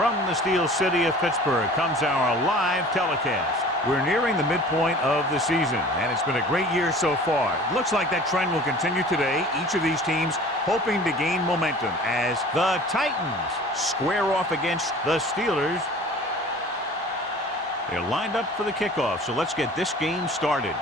From the Steel City of Pittsburgh comes our live telecast. We're nearing the midpoint of the season, and it's been a great year so far. It looks like that trend will continue today. Each of these teams hoping to gain momentum as the Titans square off against the Steelers. They're lined up for the kickoff, so let's get this game started.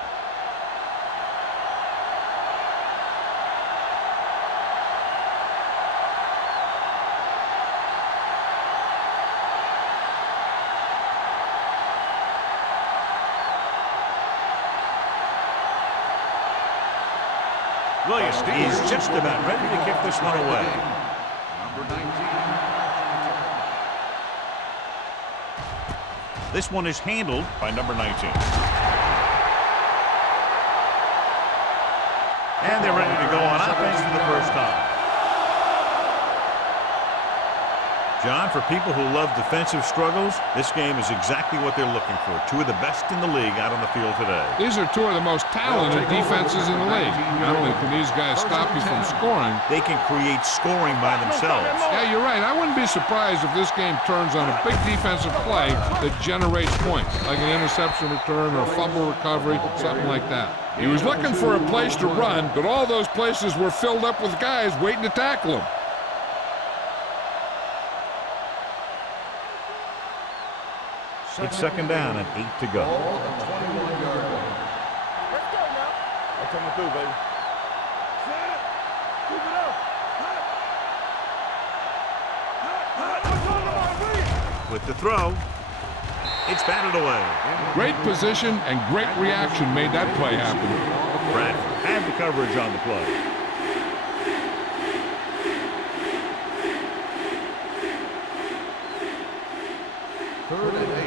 Williams is just about ready to kick this one away. Number 19. This one is handled by number 19. And they're ready to go on offense for the first time. John, for people who love defensive struggles, this game is exactly what they're looking for. Two of the best in the league out on the field today. These are two of the most talented defenses in the league. Not only can these guys stop you from scoring, they can create scoring by themselves. Yeah, you're right. I wouldn't be surprised if this game turns on a big defensive play that generates points, like an interception return or a fumble recovery, something like that. He was looking for a place to run, but all those places were filled up with guys waiting to tackle him. It's second down and 8 to go. Let's go now. I'm coming through, baby. With the throw, it's batted away. Great position and great reaction made that play happen. Bradford had the coverage on the play. Third and 8.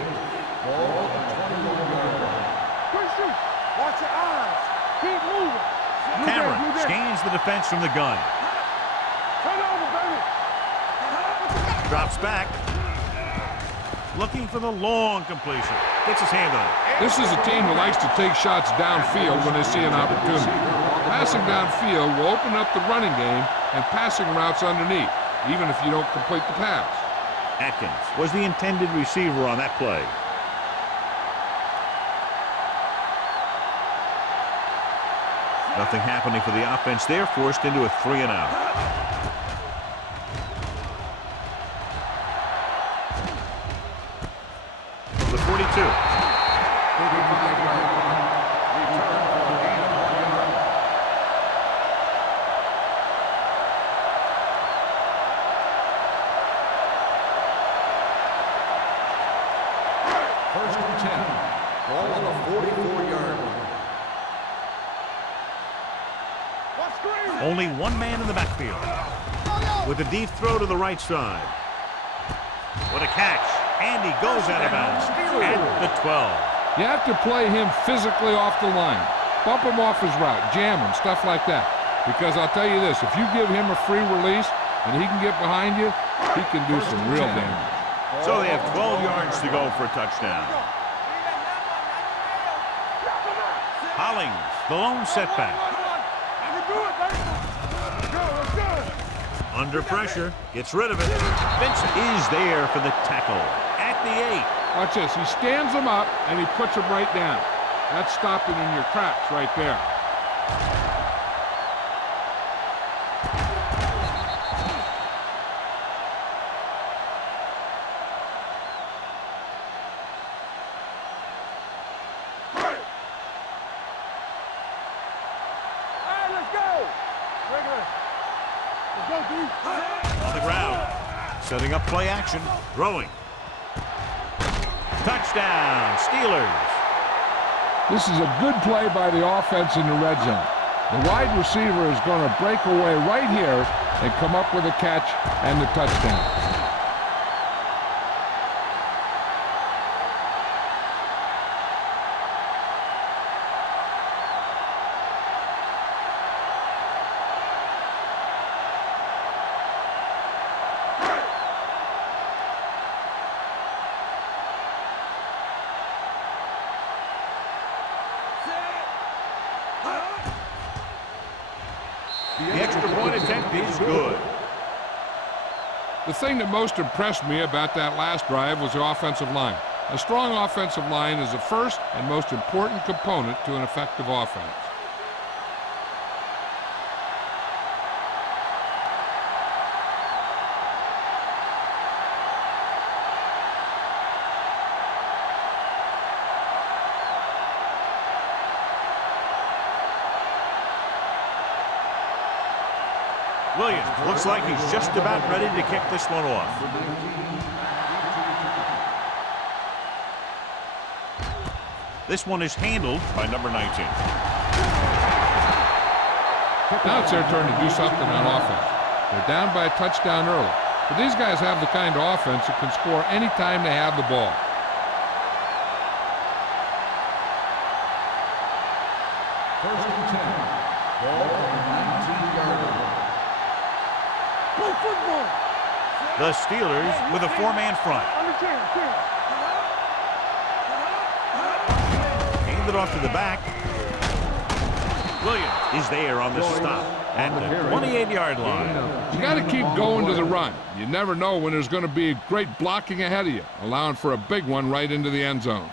Ball at the 21-yard line. Christian, watch your eyes. Keep moving. Cameron scans the defense from the gun. Turn over, baby. Drops back. Looking for the long completion. Gets his hand on it. This is a team that likes to take shots downfield when they see an opportunity. Passing downfield will open up the running game and passing routes underneath, even if you don't complete the pass. Atkins was the intended receiver on that play. Nothing happening for the offense there, forced into a 3-and-out. The 42. First and 10. Ball on the 44-yard line. Only one man in the backfield. With a deep throw to the right side. What a catch. And he goes out of bounds at the 12. You have to play him physically off the line. Bump him off his route, jam him, stuff like that. Because I'll tell you this, if you give him a free release and he can get behind you, he can do some real damage. So they have 12 yards to go for a touchdown. Hollings, the lone setback. Under pressure, gets rid of it. Vincent is there for the tackle at the 8. Watch this. He stands him up and he puts him right down. That's stopping in your tracks right there. On the ground. Setting up play action. Throwing. Touchdown, Steelers. This is a good play by the offense in the red zone. The wide receiver is going to break away right here and come up with a catch and the touchdown. The extra point attempt is good. The thing that most impressed me about that last drive was the offensive line. A strong offensive line is the first and most important component to an effective offense. Williams looks like he's just about ready to kick this one off. This one is handled by number 19. Now it's their turn to do something on offense. They're down by a touchdown early, but these guys have the kind of offense that can score anytime they have the ball. First and 10. Ball on the 19-yard line. Play football. The Steelers with a four-man front. Handed off to the back. Williams is there on the stop at the 28-yard line. You got to keep going to the run. You never know when there's going to be great blocking ahead of you, allowing for a big one right into the end zone.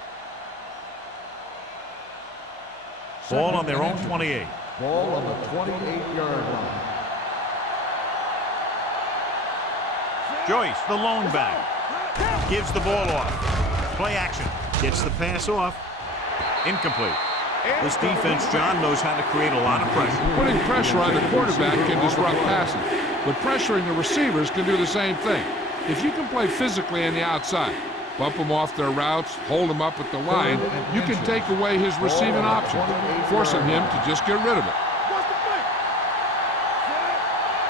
Ball on their own 28. Ball on the 28-yard line. Joyce, the lone back, gives the ball off. Play action. Gets the pass off. Incomplete. This defense, John, knows how to create a lot of pressure. Putting pressure on the quarterback can disrupt passing, but pressuring the receivers can do the same thing. If you can play physically on the outside, bump them off their routes, hold them up at the line, you can take away his receiving options, forcing him to just get rid of it.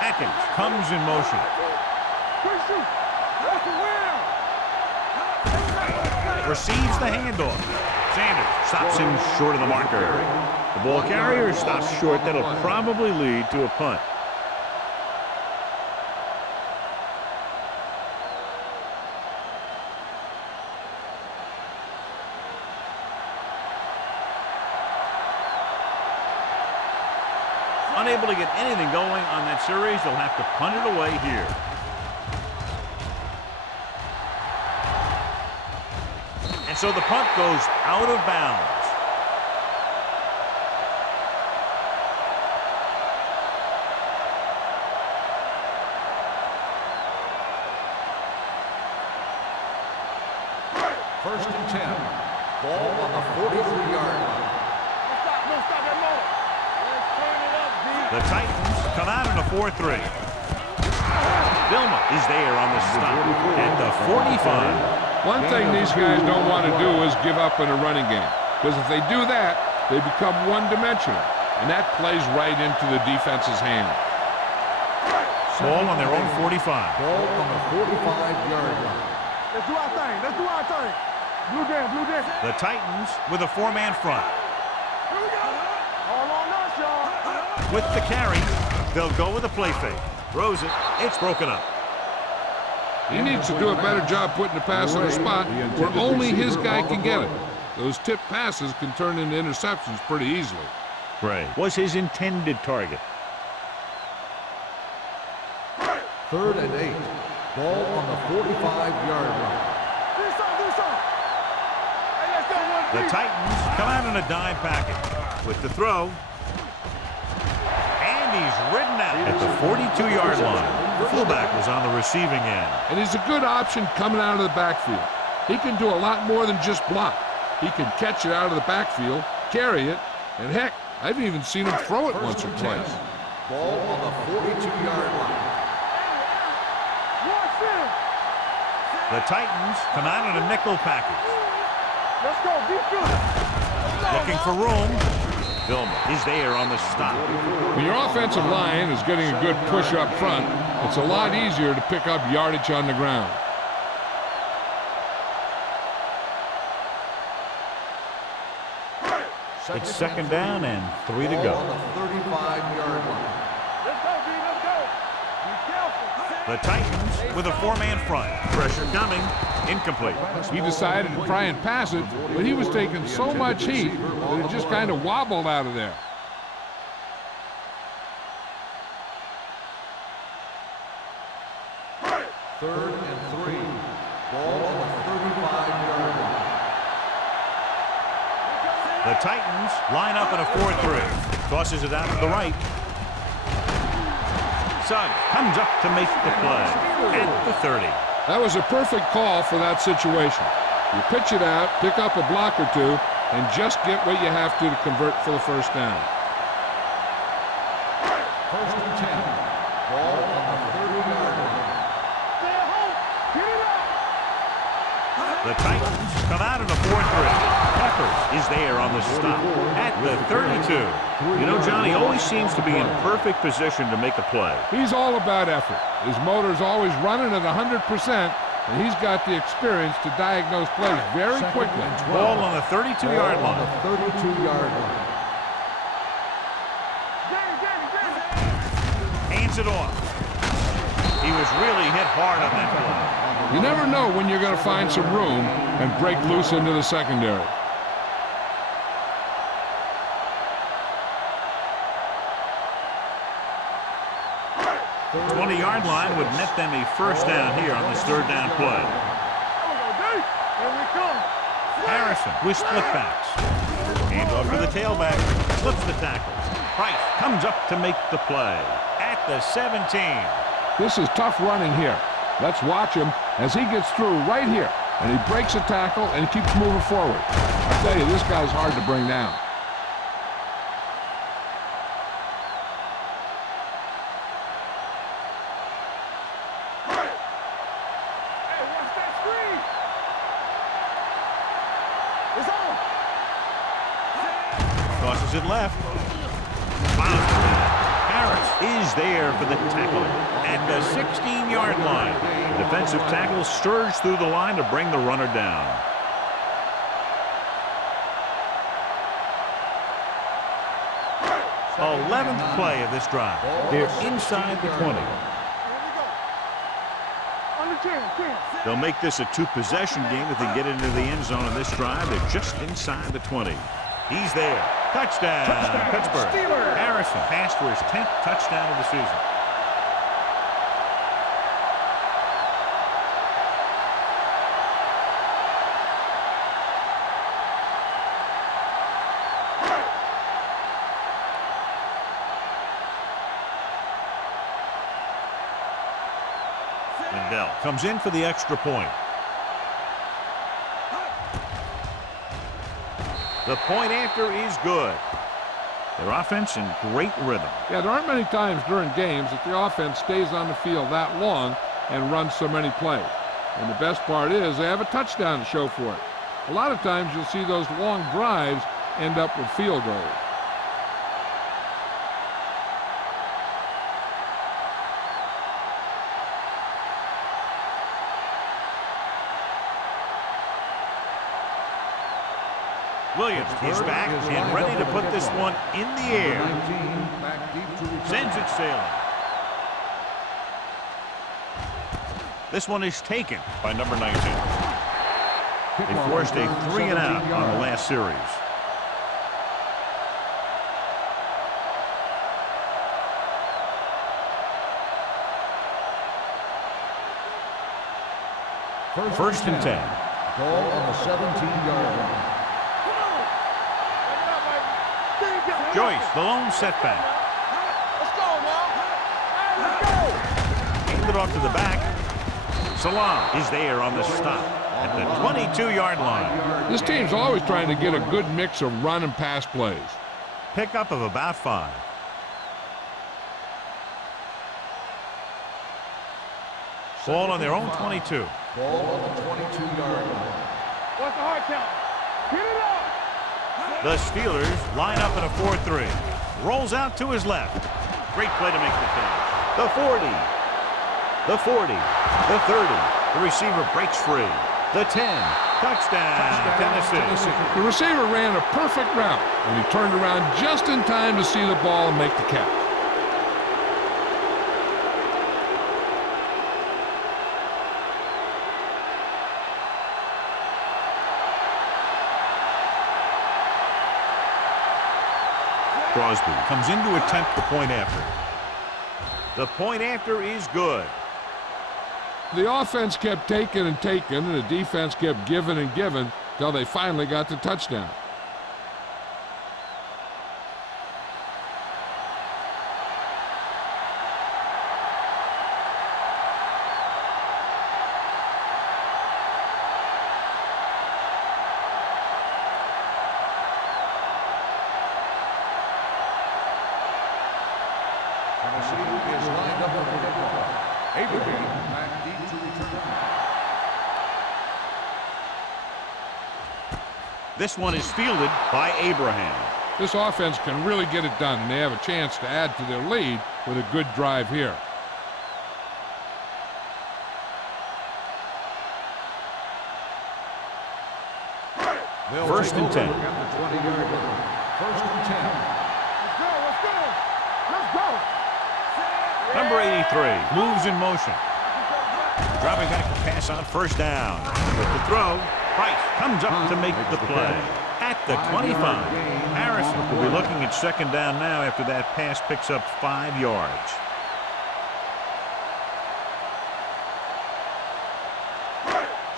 Atkins comes in motion. Receives the handoff. Sanders stops him short of the marker. The ball carrier stops short. That'll probably lead to a punt. Unable to get anything going on that series, they'll have to punt it away here. And so the punt goes out of bounds. First and 10. Ball on the 43-yard line. The Titans come out in a 4-3. Vilma is there on the stop at the 45. One thing these guys don't want to do is give up in a running game, because if they do that, they become one-dimensional, and that plays right into the defense's hand. Ball on their own 45. Ball on the 45-yard line. Let's do our thing. Let's do our thing. Blue down, blue down. The Titans with a four-man front. Here we go. All on us, y'all. With the carry, they'll go with a play fake. Throws it. It's broken up. He needs to do a better job putting the pass in a spot where only his guy can get it. Those tip passes can turn into interceptions pretty easily. Right. Was his intended target. Third and 8. Ball on the 45-yard line. Do something. Hey, let's go. The Titans come out in a dime package with the throw. And he's ridden out at the 42-yard line. The fullback was on the receiving end. And he's a good option coming out of the backfield. He can do a lot more than just block. He can catch it out of the backfield, carry it, and heck, I've even seen him throw it once or twice. Ball on the 42-yard line. The Titans come out in a nickel package. Let's go. Be good. Looking for room. Vilma is there on the stop. When your offensive line is getting a good push up front, it's a lot easier to pick up yardage on the ground. It's second down and 3 to go. On the 35-yard line. Let's go, B. Let's go. Be careful. The Titans with a four-man front. Pressure coming. Incomplete. He decided to try and pass it, but he was taking so much heat that it just kind of wobbled out of there. 3rd and 3. Ball on the 35-yard line. The Titans line up in a 4-3. Tosses it out to the right. Suggs comes up to make the play at the 30. That was a perfect call for that situation. You pitch it out, pick up a block or two, and just get what you have to convert for the first down. 1st and 10. Ball on the 30-yard line. The Titans come out in a 4-3. Peppers is there on the stop at the 32. You know, Johnny always seems to be in perfect position to make a play. He's all about effort. His motor's always running at 100%, and he's got the experience to diagnose plays very quickly. Ball on the 32-yard line. On the 32-yard line. Hands it off. He was really hit hard on that play. You never know when you're going to find some room and break loose into the secondary. 20-yard line would net them a first down here on this 3rd down play. Harrison with split backs. Hand off to the tailback. Slips the tackle. Price comes up to make the play at the 17. This is tough running here. Let's watch him as he gets through right here. And he breaks a tackle and he keeps moving forward. I tell you, this guy's hard to bring down. Tosses it left. Harris is there for the tackle at the 16-yard line. The defensive tackle surged through the line to bring the runner down. The 11th play of this drive. They're inside the 20. They'll make this a 2-possession game if they get into the end zone in this drive. They're just inside the 20. He's there. Touchdown, Pittsburgh. Steelers. Harrison passed for his 10th touchdown of the season. Lindell comes in for the extra point. The point after is good. Their offense in great rhythm. Yeah, there aren't many times during games that the offense stays on the field that long and runs so many plays. And the best part is they have a touchdown to show for it. A lot of times you'll see those long drives end up with field goals. Williams is back and ready to put this one in the air. Sends it sailing. This one is taken by number 19. They forced a 3-and-out on the last series. First and 10. Ball on the 17-yard line. Joyce, the lone setback. Let's go now. Let's go. Handed off to the back. Salam is there on the stop at the 22-yard line. This team's always trying to get a good mix of run and pass plays. Pickup of about 5. Ball on their own 22. Ball on the 22-yard line. What's the hard count? Get it up. The Steelers line up in a 4-3. Rolls out to his left. Great play to make the catch. The 40. The 40. The 30. The receiver breaks free. The 10. Touchdown, Tennessee. The receiver ran a perfect route, and he turned around just in time to see the ball and make the catch. Crosby comes in to attempt the point after. The point after is good. The offense kept taking and taking, and the defense kept giving and giving until they finally got the touchdown. Is lined up on the football. Abraham back deep to return. This one is fielded by Abraham. This offense can really get it done, and they have a chance to add to their lead with a good drive here. First and 10. At the 20-yard line. First and 10. Let's go, let's go. Let's go. Number 83 moves in motion. Dropping back to pass on first down. With the throw, Price comes up to make the play. At the 25, Harrison will be looking at second down now after that pass picks up 5 yards.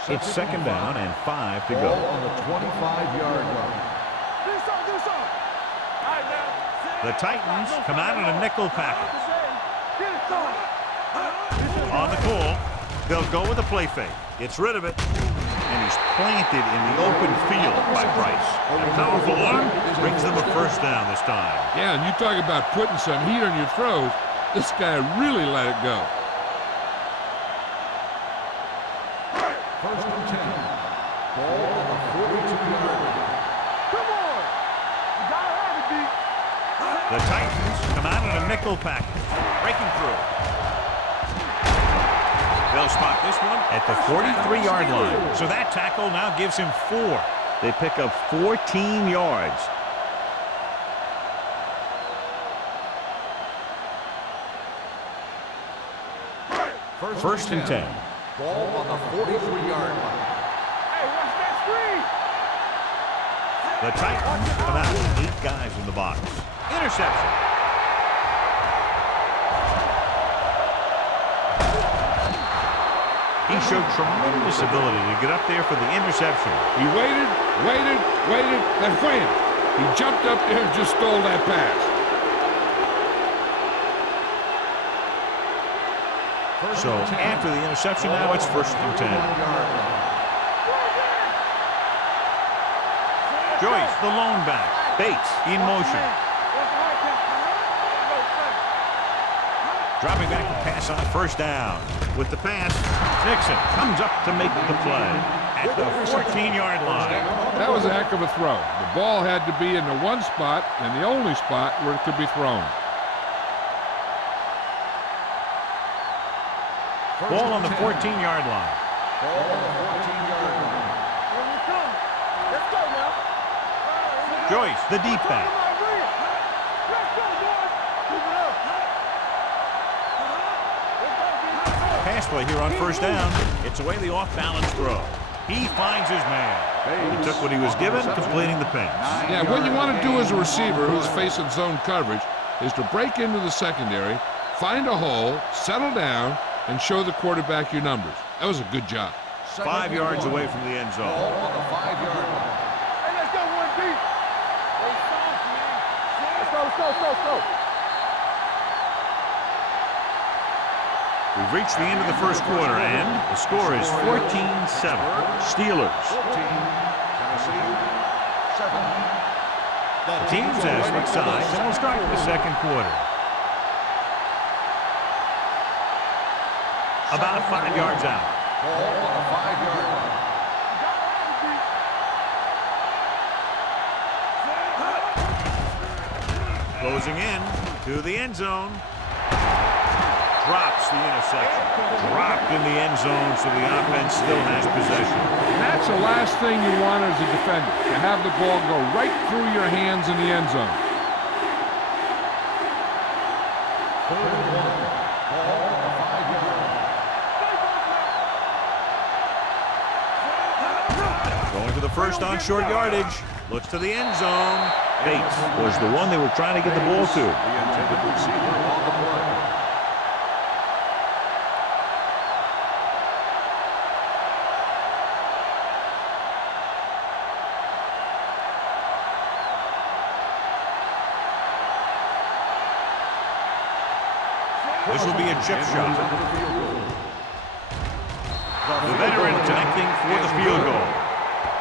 It's second down and 5 to go. On the 25-yard line. The Titans come out in a nickel package. On the call, they'll go with a play fake. Gets rid of it, and he's planted in the open field by Price. A powerful arm brings them a first down this time. Yeah, and you talk about putting some heat on your throws. This guy really let it go. First and 10. Ball on the 42-yard line. Come on. You gotta have it, D. The Titans come out in a nickel package, breaking through. They'll spot this one at the 43-yard line. So that tackle now gives him 4. They pick up 14 yards. First and 10. Ball on the 43-yard line. Hey, watch that screen. The Titans come out with 8 guys in the box. Interception. He showed tremendous ability to get up there for the interception. He waited, and wham! He jumped up there and just stole that pass. So after the interception, now it's first and 10. Joyce, the lone back. Bates in motion. Dropping back to pass on first down. With the pass, Nixon comes up to make the play at the 14-yard line. That was a heck of a throw. The ball had to be in the one spot and the only spot where it could be thrown. Ball on the 14-yard line. Ball on the 14-yard line. Here we come. Let's go now. Joyce, the deep back. Let's go, boys. Keep it up. Pass play here on first down. It's away the off-balance throw. He finds his man. He took what he was given, completing the pass. Yeah, what you want to do as a receiver who's facing zone coverage is to break into the secondary, find a hole, settle down, and show the quarterback your numbers. That was a good job. 5 yards away from the end zone. Ball on the 5-yard line. Hey, let's go, one deep. Let's go. We've reached the end of the first quarter, and the score is 14-7. Steelers. 14. Tennessee. 7. The teams as switch sides, and we'll start the second quarter. About 5 yards out. Ball on the 5-yard line. Closing in to the end zone. Drops the interception. Dropped in the end zone, so the offense still has possession. And that's the last thing you want as a defender, to have the ball go right through your hands in the end zone. Third and 1. Ball on the 5-yard line. Going for the first on short yardage. Looks to the end zone. Bates was the one they were trying to get the ball to. The intended receiver on the play. This will be a chip shot. The veteran connecting for the field goal.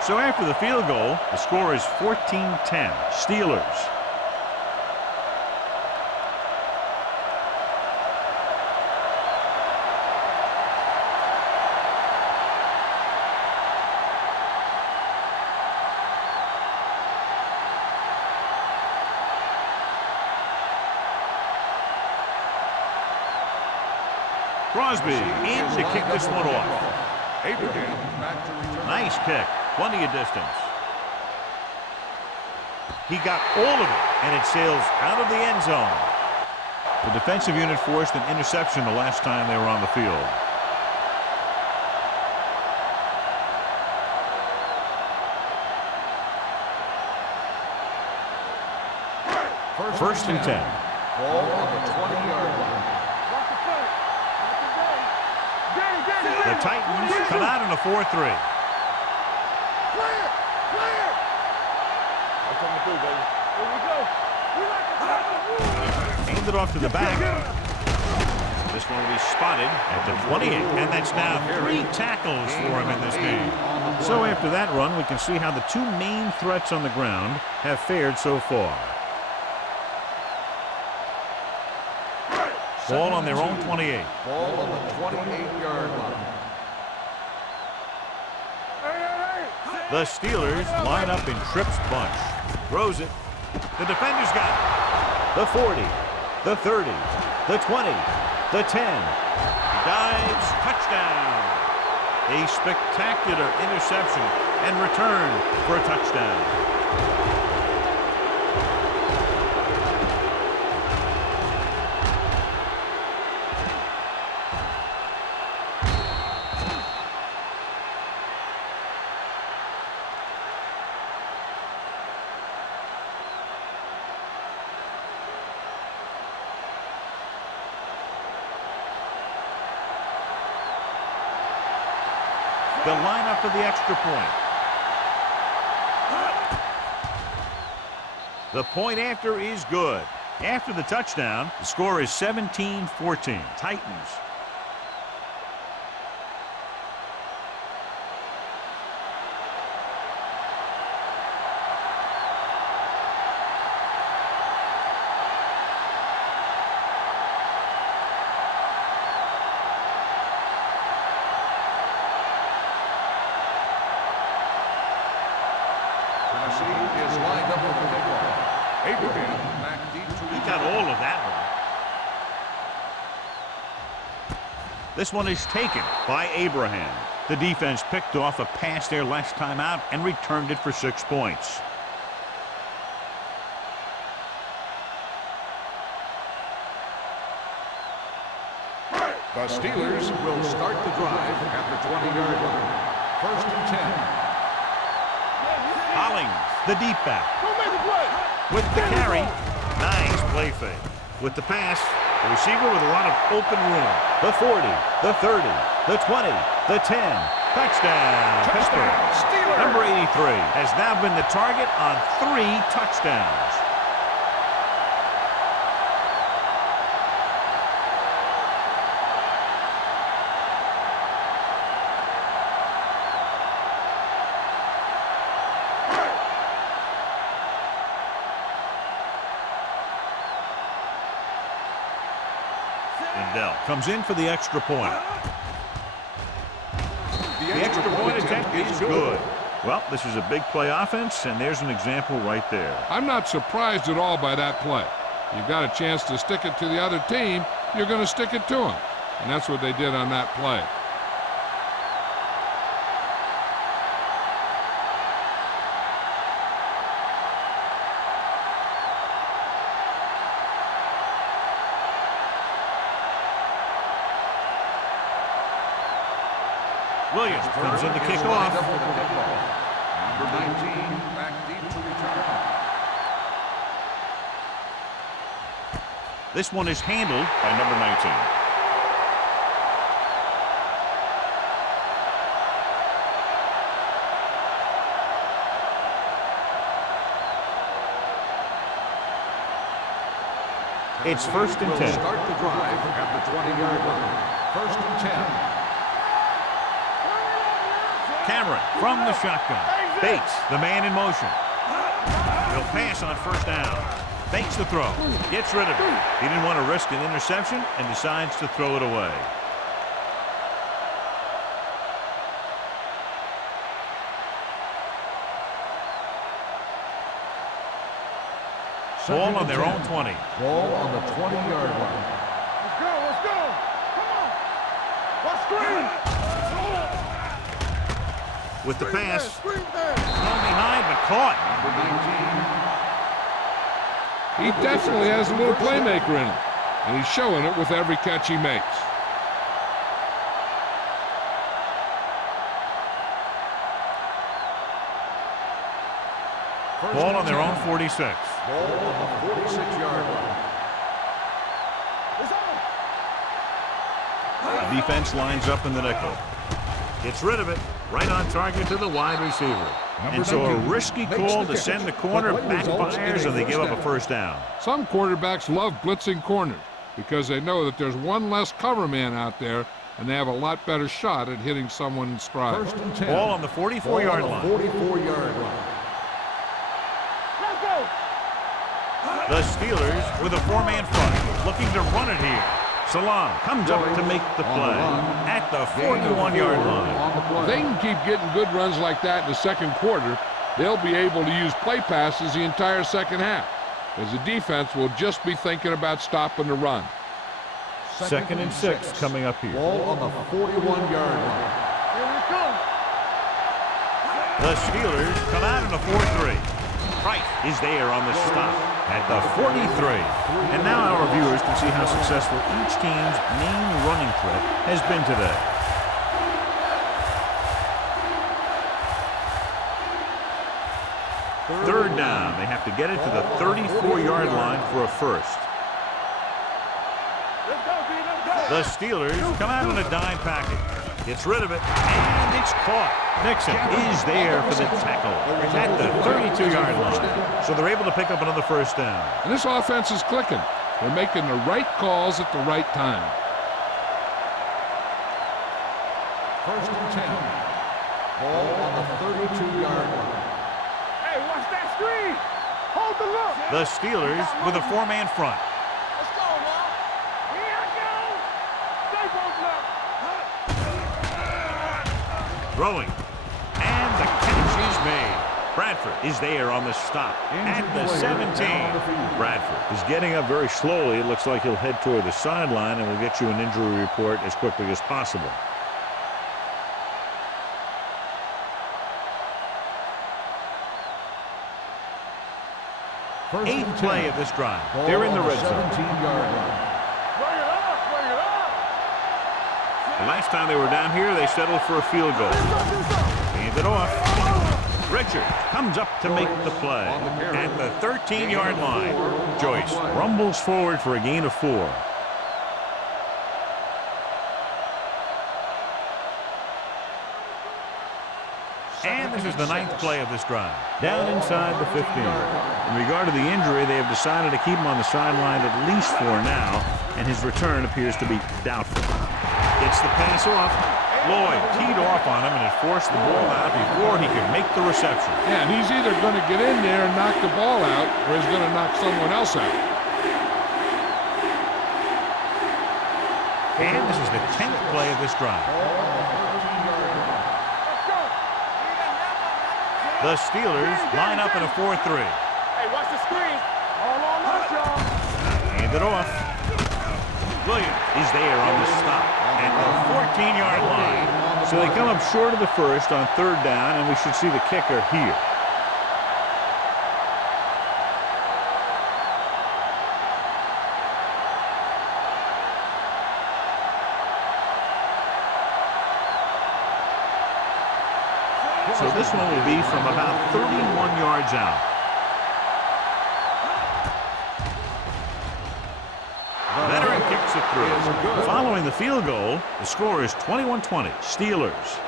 So after the field goal, the score is 14-10, Steelers. Crosby in to kick this one off. Abraham back to return. Nice kick. Plenty of distance. He got all of it, and it sails out of the end zone. The defensive unit forced an interception the last time they were on the field. First and 10. Ball on the 20-yard line. The Titans come out in a 4-3. Clear! Clear! I'm coming through, baby. Here we go. We like to Hand it off to the back. This one will be spotted at the 28, and that's now 3 tackles for him in this game. So after that run, we can see how the two main threats on the ground have fared so far. Ball on their own 28. Ball on the 28-yard line. The Steelers line up in Tripp's bunch. Throws it. The defender's got it. The 40, the 30, the 20, the 10. Dives, touchdown. A spectacular interception and return for a touchdown. The lineup for the extra point. The point after is good. After the touchdown, the score is 17-14. Titans. Is lined up with the kickoff. Abraham back deep to He got all of that one. This one is taken by Abraham. The defense picked off a pass there last time out and returned it for 6 points. The Steelers will start the drive at the 20-yard line. First and 10. Hollings, the deep back. Go make a play! With the carry, nice play fake. With the pass, the receiver with a lot of open room. The 40, the 30, the 20, the 10. Touchdown, Pittsburgh. Steelers. Number 83 has now been the target on 3 touchdowns. Lindell comes in for the extra point. The extra point attempt is good. Well, this is a big play offense, and there's an example right there. I'm not surprised at all by that play. You've got a chance to stick it to the other team, you're going to stick it to them. And that's what they did on that play. Williams comes in to kick off. Number 19 back deep to return. This one is handled by number 19. It's 1st and 10. Will start the drive at the 20-yard line. 1st and 10. Cameron from the shotgun. Bates, the man in motion. He'll pass on 1st down. Fakes the throw. Gets rid of it. He didn't want to risk an interception and decides to throw it away. Ball on their own 20. Ball on the 20-yard line. Let's go, let's go. Come on. Watch screen. With the pass. Screen there. Thrown behind, but caught. He definitely has a little playmaker in him, and he's showing it with every catch he makes. Ball on their own 46. Ball on the 46-yard line. It's on. The defense lines up in the nickel. Gets rid of it. Right on target to the wide receiver. And so a risky call to send the corner backfires and they give up a 1st down. Some quarterbacks love blitzing corners because they know that there's one less cover man out there and they have a lot better shot at hitting someone in stride. 1st and 10. Ball on the 44-yard line. 44-yard line. Let's go. The Steelers with a 4-man front, looking to run it here. Salam comes up to make the play at the 41-yard line. If they can keep getting good runs like that in the 2nd quarter, they'll be able to use play passes the entire 2nd half, as the defense will just be thinking about stopping the run. 2nd and 6 coming up here. Ball on the 41-yard line. Here we go. The Steelers come out in a 4-3. Price is there on the stop at the 43. And now our viewers can see how successful each team's main running threat has been today. Third down. They have to get it to the 34-yard line for a 1st. Let's go, B. Let's go. The Steelers come out in a dime package. Gets rid of it, and it's caught. Nixon is there for the tackle at the 32-yard line. So they're able to pick up another 1st down. And this offense is clicking. They're making the right calls at the right time. 1st and 10. Ball on the 32-yard line. Hey, watch that screen. Hold the look. The Steelers with a 4-man front. Let's go now. Here I go. Stay both left. Throwing. And the catch is made. Bradford is there on the stop at the 17. Bradford is getting up very slowly. It looks like he'll head toward the sideline, and we'll get you an injury report as quickly as possible. Eighth play of this drive. They're in the red zone. 17-yard line. Bring it up. Bring it up. The last time they were down here, they settled for a field goal. Hand it off. Richard comes up to make the play at the 13-yard line. Joyce rumbles forward for a gain of 4. And this is the 9th play of this drive. Down inside the 15. In regard to the injury, they have decided to keep him on the sideline at least for now, and his return appears to be doubtful. Gets the pass off. Lloyd teed off on him and had forced the ball out before he could make the reception. Yeah, and he's either going to get in there and knock the ball out, or he's going to knock someone else out. And this is the 10th play of this drive. The Steelers line up in a 4-3. Hey, watch the screen. All on us, y'all. Hand it off. Williams is there on the stop at the 14-yard line. So they come up short of the 1st on 3rd down, and we should see the kicker here. So this one will be from about 31 yards out. Veteran kicks it through. Following the field goal, the score is 21-20, Steelers.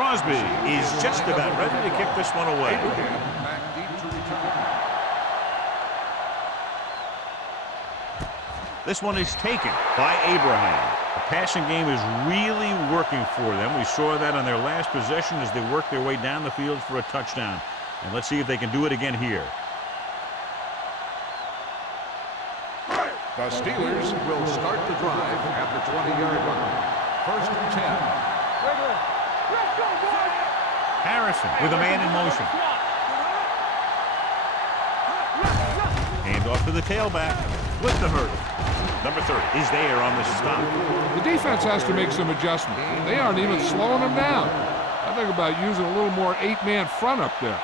Crosby is just about ready to kick this one away. Back deep to return. This one is taken by Abraham. The passing game is really working for them. We saw that on their last possession as they worked their way down the field for a touchdown. And let's see if they can do it again here. The Steelers will start the drive at the 20-yard line. First and 10. Let's go, boys! Harrison with a man in motion. Hand off to the tailback with the hurdle. Number 30 is there on the stop. The defense has to make some adjustments. They aren't even slowing them down. I think about using a little more 8-man front up there.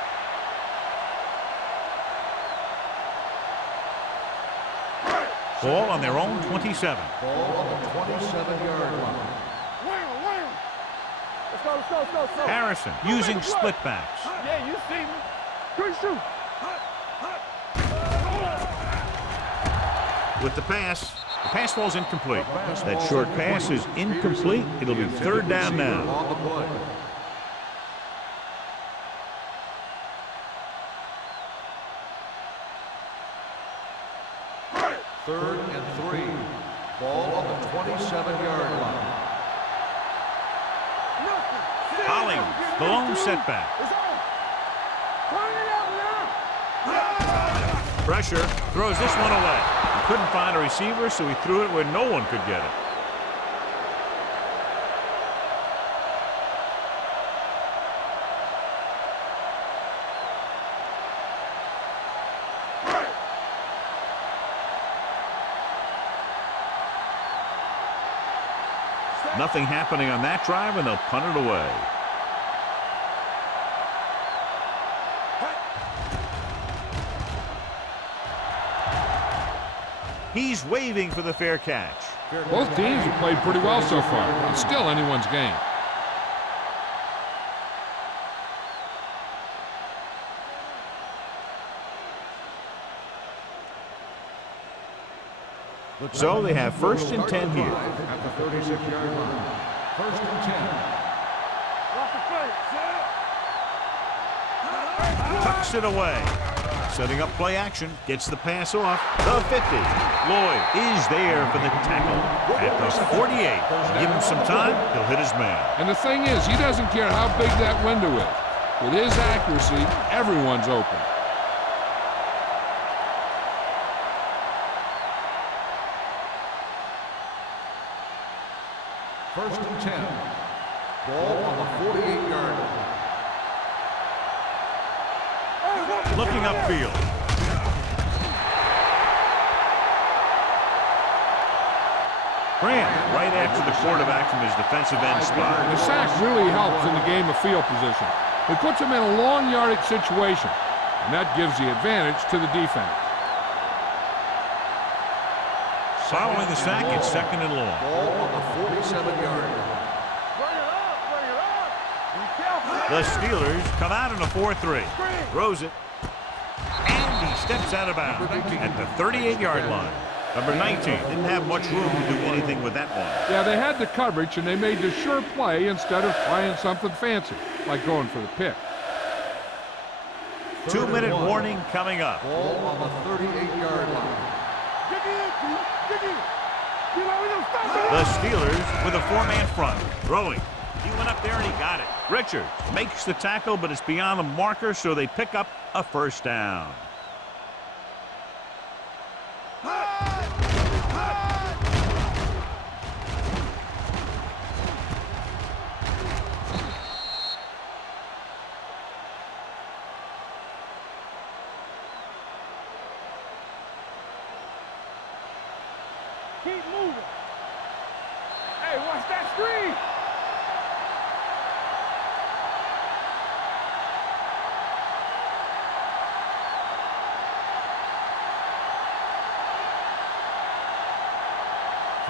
Ball on their own 27. Ball on the 27-yard line. Wham! Let's go. Harrison using split backs. Yeah, you see me. Good shoot. With the pass falls incomplete. That short pass is incomplete. It'll be third down now. On the play. Third and 3. Ball on the 27-yard line. Hollings, the lone setback. Pressure throws this one away. He couldn't find a receiver, so he threw it where no one could get it. Nothing happening on that drive, and they'll punt it away. He's waving for the fair catch. Both teams have played pretty well so far. It's still anyone's game. So they have first and 10 here. At the 36-yard line. First and 10. Tucks it away. Setting up play action. Gets the pass off. The 50. Lloyd is there for the tackle. At the 48. Give him some time. He'll hit his man. And the thing is, he doesn't care how big that window is. With his accuracy, everyone's open. First and 10. Ball on the 48-yard line. Looking upfield. Grant right after the quarterback from his defensive end spot. The sack really helps in the game of field position. It puts them in a long yardage situation, and that gives the advantage to the defense. Following the sack, it's second and long. Ball on the 47-yard line. The Steelers come out in a 4-3. Throws it. And he steps out of bounds at the 38-yard line. Number 19 didn't have much room to do anything with that one. Yeah, they had the coverage, and they made the sure play instead of trying something fancy, like going for the pick. 2-minute warning coming up. Ball on the 38-yard line. The Steelers with a 4-man front. Throwing. He went up there and he got it. Richards makes the tackle, but it's beyond the marker, so they pick up a first down. Keep moving. Hey, watch that screen.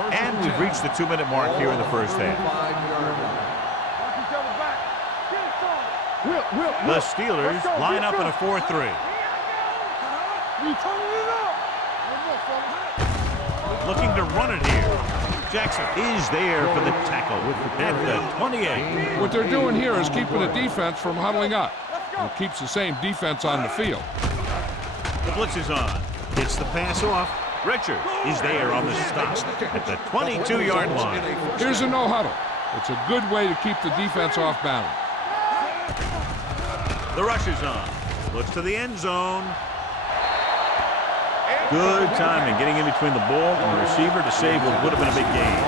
And we've reached the 2-minute mark here in the first half. The Steelers line up in a 4-3. Looking to run it here. Jackson is there for the tackle at the 28. What they're doing here is keeping the defense from huddling up. It keeps the same defense on the field. The blitz is on. Gets the pass off. Richard is there on the stop at the 22-yard line. Here's a no huddle. It's a good way to keep the defense off balance. The rush is on. Looks to the end zone. Good timing getting in between the ball and the receiver to save what would have been a big gain.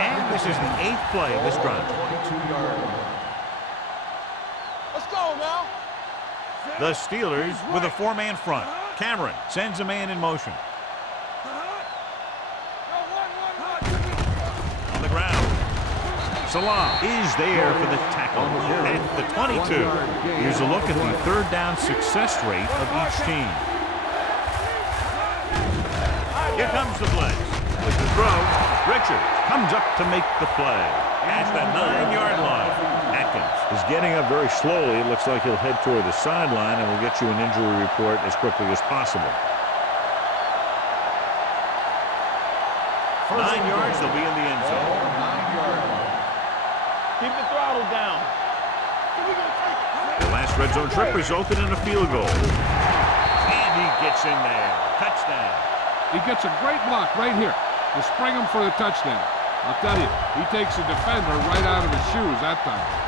And this is the 8th play of this drive. Let's go now. The Steelers with a 4-man front. Cameron sends a man in motion. On the ground. Salam is there for the tackle at the 22. Here's a look at the third down success rate of each team. Here comes the blitz. With the throw, Richard comes up to make the play at the 9-yard line. Atkins is getting up very slowly. It looks like he'll head toward the sideline, and we'll get you an injury report as quickly as possible. 9 yards, they'll be in the end zone. 9 yards. Keep the throttle down. The last red zone trip resulted in a field goal. And he gets in there. Touchdown. He gets a great block right here to spring him for the touchdown. I'll tell you, he takes the defender right out of his shoes that time.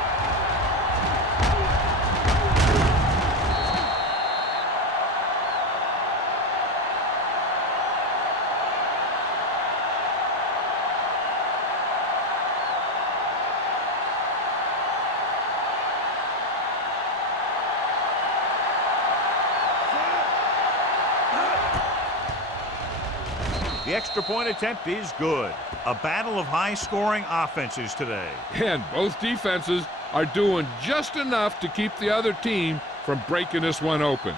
The extra point attempt is good. A battle of high-scoring offenses today. And both defenses are doing just enough to keep the other team from breaking this one open.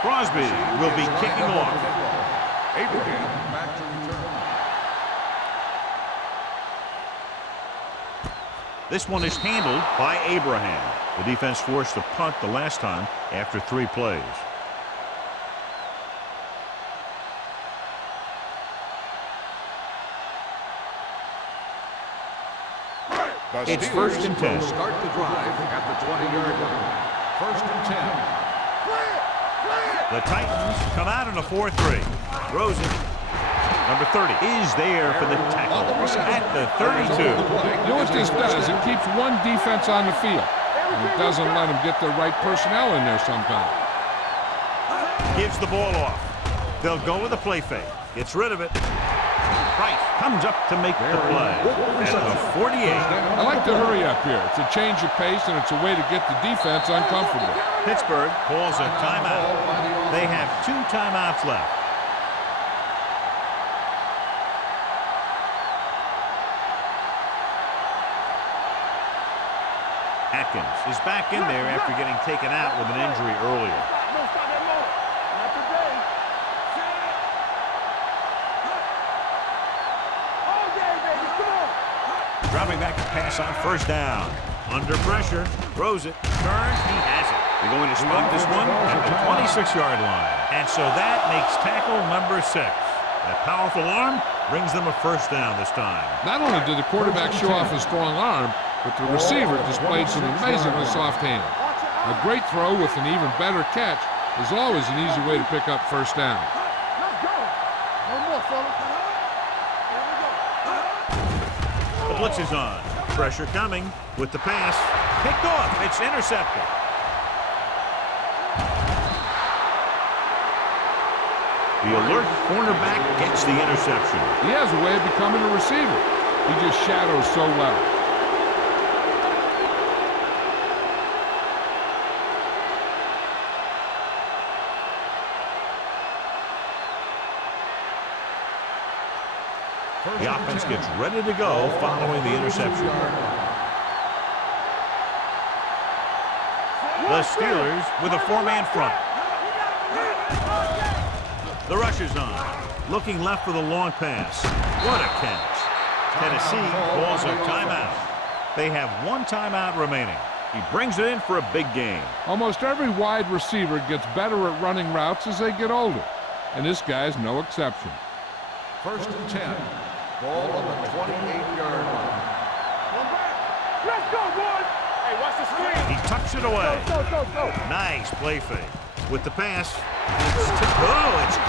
Crosby will be kicking off. Abraham back to return. This one is handled by Abraham. The defense forced a punt the last time after 3 plays. It's first and 10. Start the drive at the 20-yard line. First and 10. The Titans come out in a 4-3. Throws it. Number 30 is there for the tackle at the 32. You know what this does? It keeps one defense on the field. And it doesn't let them get the right personnel in there sometimes. Gives the ball off. They'll go with a play fake. Gets rid of it. Price comes up to make the play at the 48. I like to hurry up here. It's a change of pace, and it's a way to get the defense uncomfortable. Pittsburgh calls a timeout. They have 2 timeouts left. Atkins is back in there after getting taken out with an injury earlier. Dropping back to pass on first down. Under pressure. Throws it. Turns. He has it. They're going to spot this one at the 26-yard line. And so that makes tackle number 6. That powerful arm brings them a first down this time. Not only did the quarterback show off his strong arm, but the receiver displayed some amazingly soft hands. A great throw with an even better catch is always an easy way to pick up first down. Let's go. One more, fellas. The blitz is on. Pressure coming with the pass. Picked off. It's intercepted. The alert cornerback gets the interception. He has a way of becoming a receiver. He just shadows so well. The offense gets ready to go following the interception. The Steelers with a four-man front. The rush is on. Looking left for the long pass. What a catch. Tennessee calls a timeout. They have one timeout remaining. He brings it in for a big game. Almost every wide receiver gets better at running routes as they get older, and this guy's no exception. 1st and 10. Ball on the 28-yard line. Let's go, boys! Hey, watch the screen! He tucks it away. Go! Nice play fake. With the pass, it's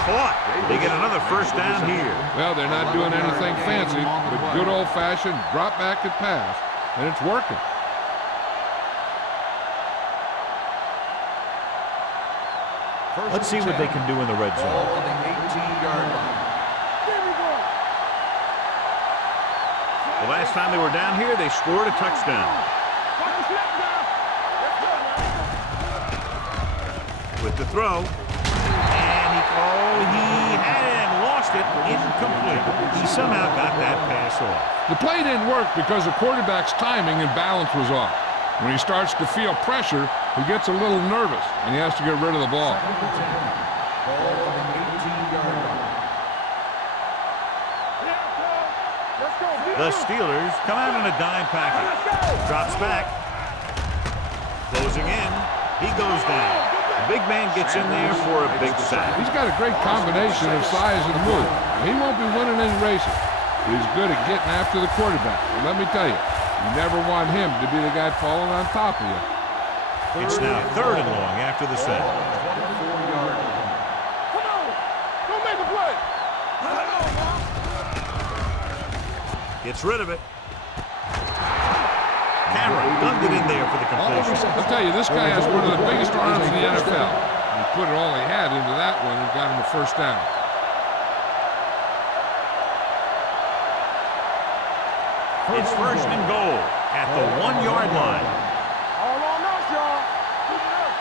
caught. They get another first down here. Well, they're not doing anything fancy, but good old-fashioned drop back and pass, and it's working. Let's see what they can do in the red zone. Ball on the 18-yard line. There we go! The last time they were down here, they scored a touchdown. Watch the snap now! Let's go now! With the throw, and he had it and lost it, incomplete. He somehow got that pass off. The play didn't work because the quarterback's timing and balance was off. When he starts to feel pressure, he gets a little nervous, and he has to get rid of the ball. Ball on the 18-yard line. Let's go! The Steelers come out in a dime package. Drops back. Closing in. He goes down. The big man gets in there for a big sack. He's got a great combination of size and move. He won't be winning any races, but he's good at getting after the quarterback. And let me tell you, you never want him to be the guy falling on top of you. It's now 3rd and long after the sack. 24-yard line. Come on! Don't make a play! Gets rid of it. Cameron gunned it in there for the completion. I'll tell you, this guy has one of the biggest arms in the NFL. He put all he had into that one and got him a first down. It's 1st and goal at the 1-yard line. All on us, y'all! Keep it up!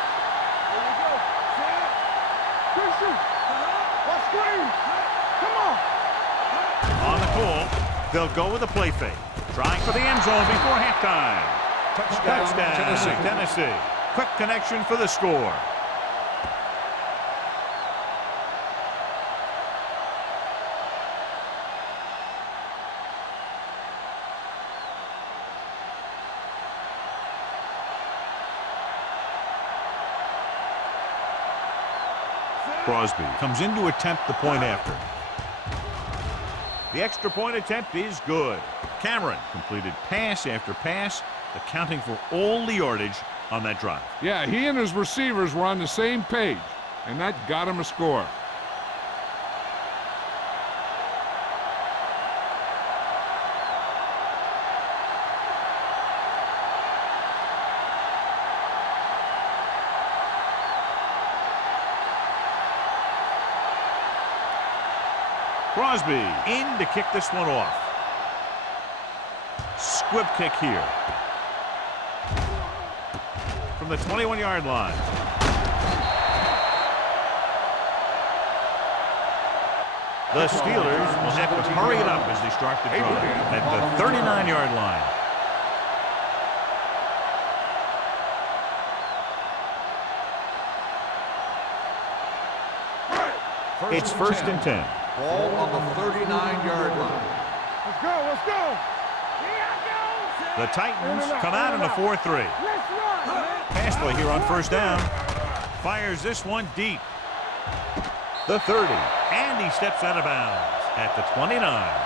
Here we go! Set! Good shoot! Let's screen! Come on! On the call, they'll go with a play fake. Trying for the end zone before halftime. Touchdown, Tennessee. Quick connection for the score. Crosby comes in to attempt the point after. The extra point attempt is good. Cameron completed pass after pass, accounting for all the yardage on that drive. Yeah, he and his receivers were on the same page, and that got him a score. Crosby in to kick this one off. Squib kick here. From the 21-yard line. The Steelers will have to hurry it up as they start the drive at the 39-yard line. It's 1st and 10. Ball on the 39-yard line. Let's go! Let's go! The Titans come out in a 4-3. Let's run, man! Pass play here on 1st down. Fires this one deep. The 30. And he steps out of bounds at the 29.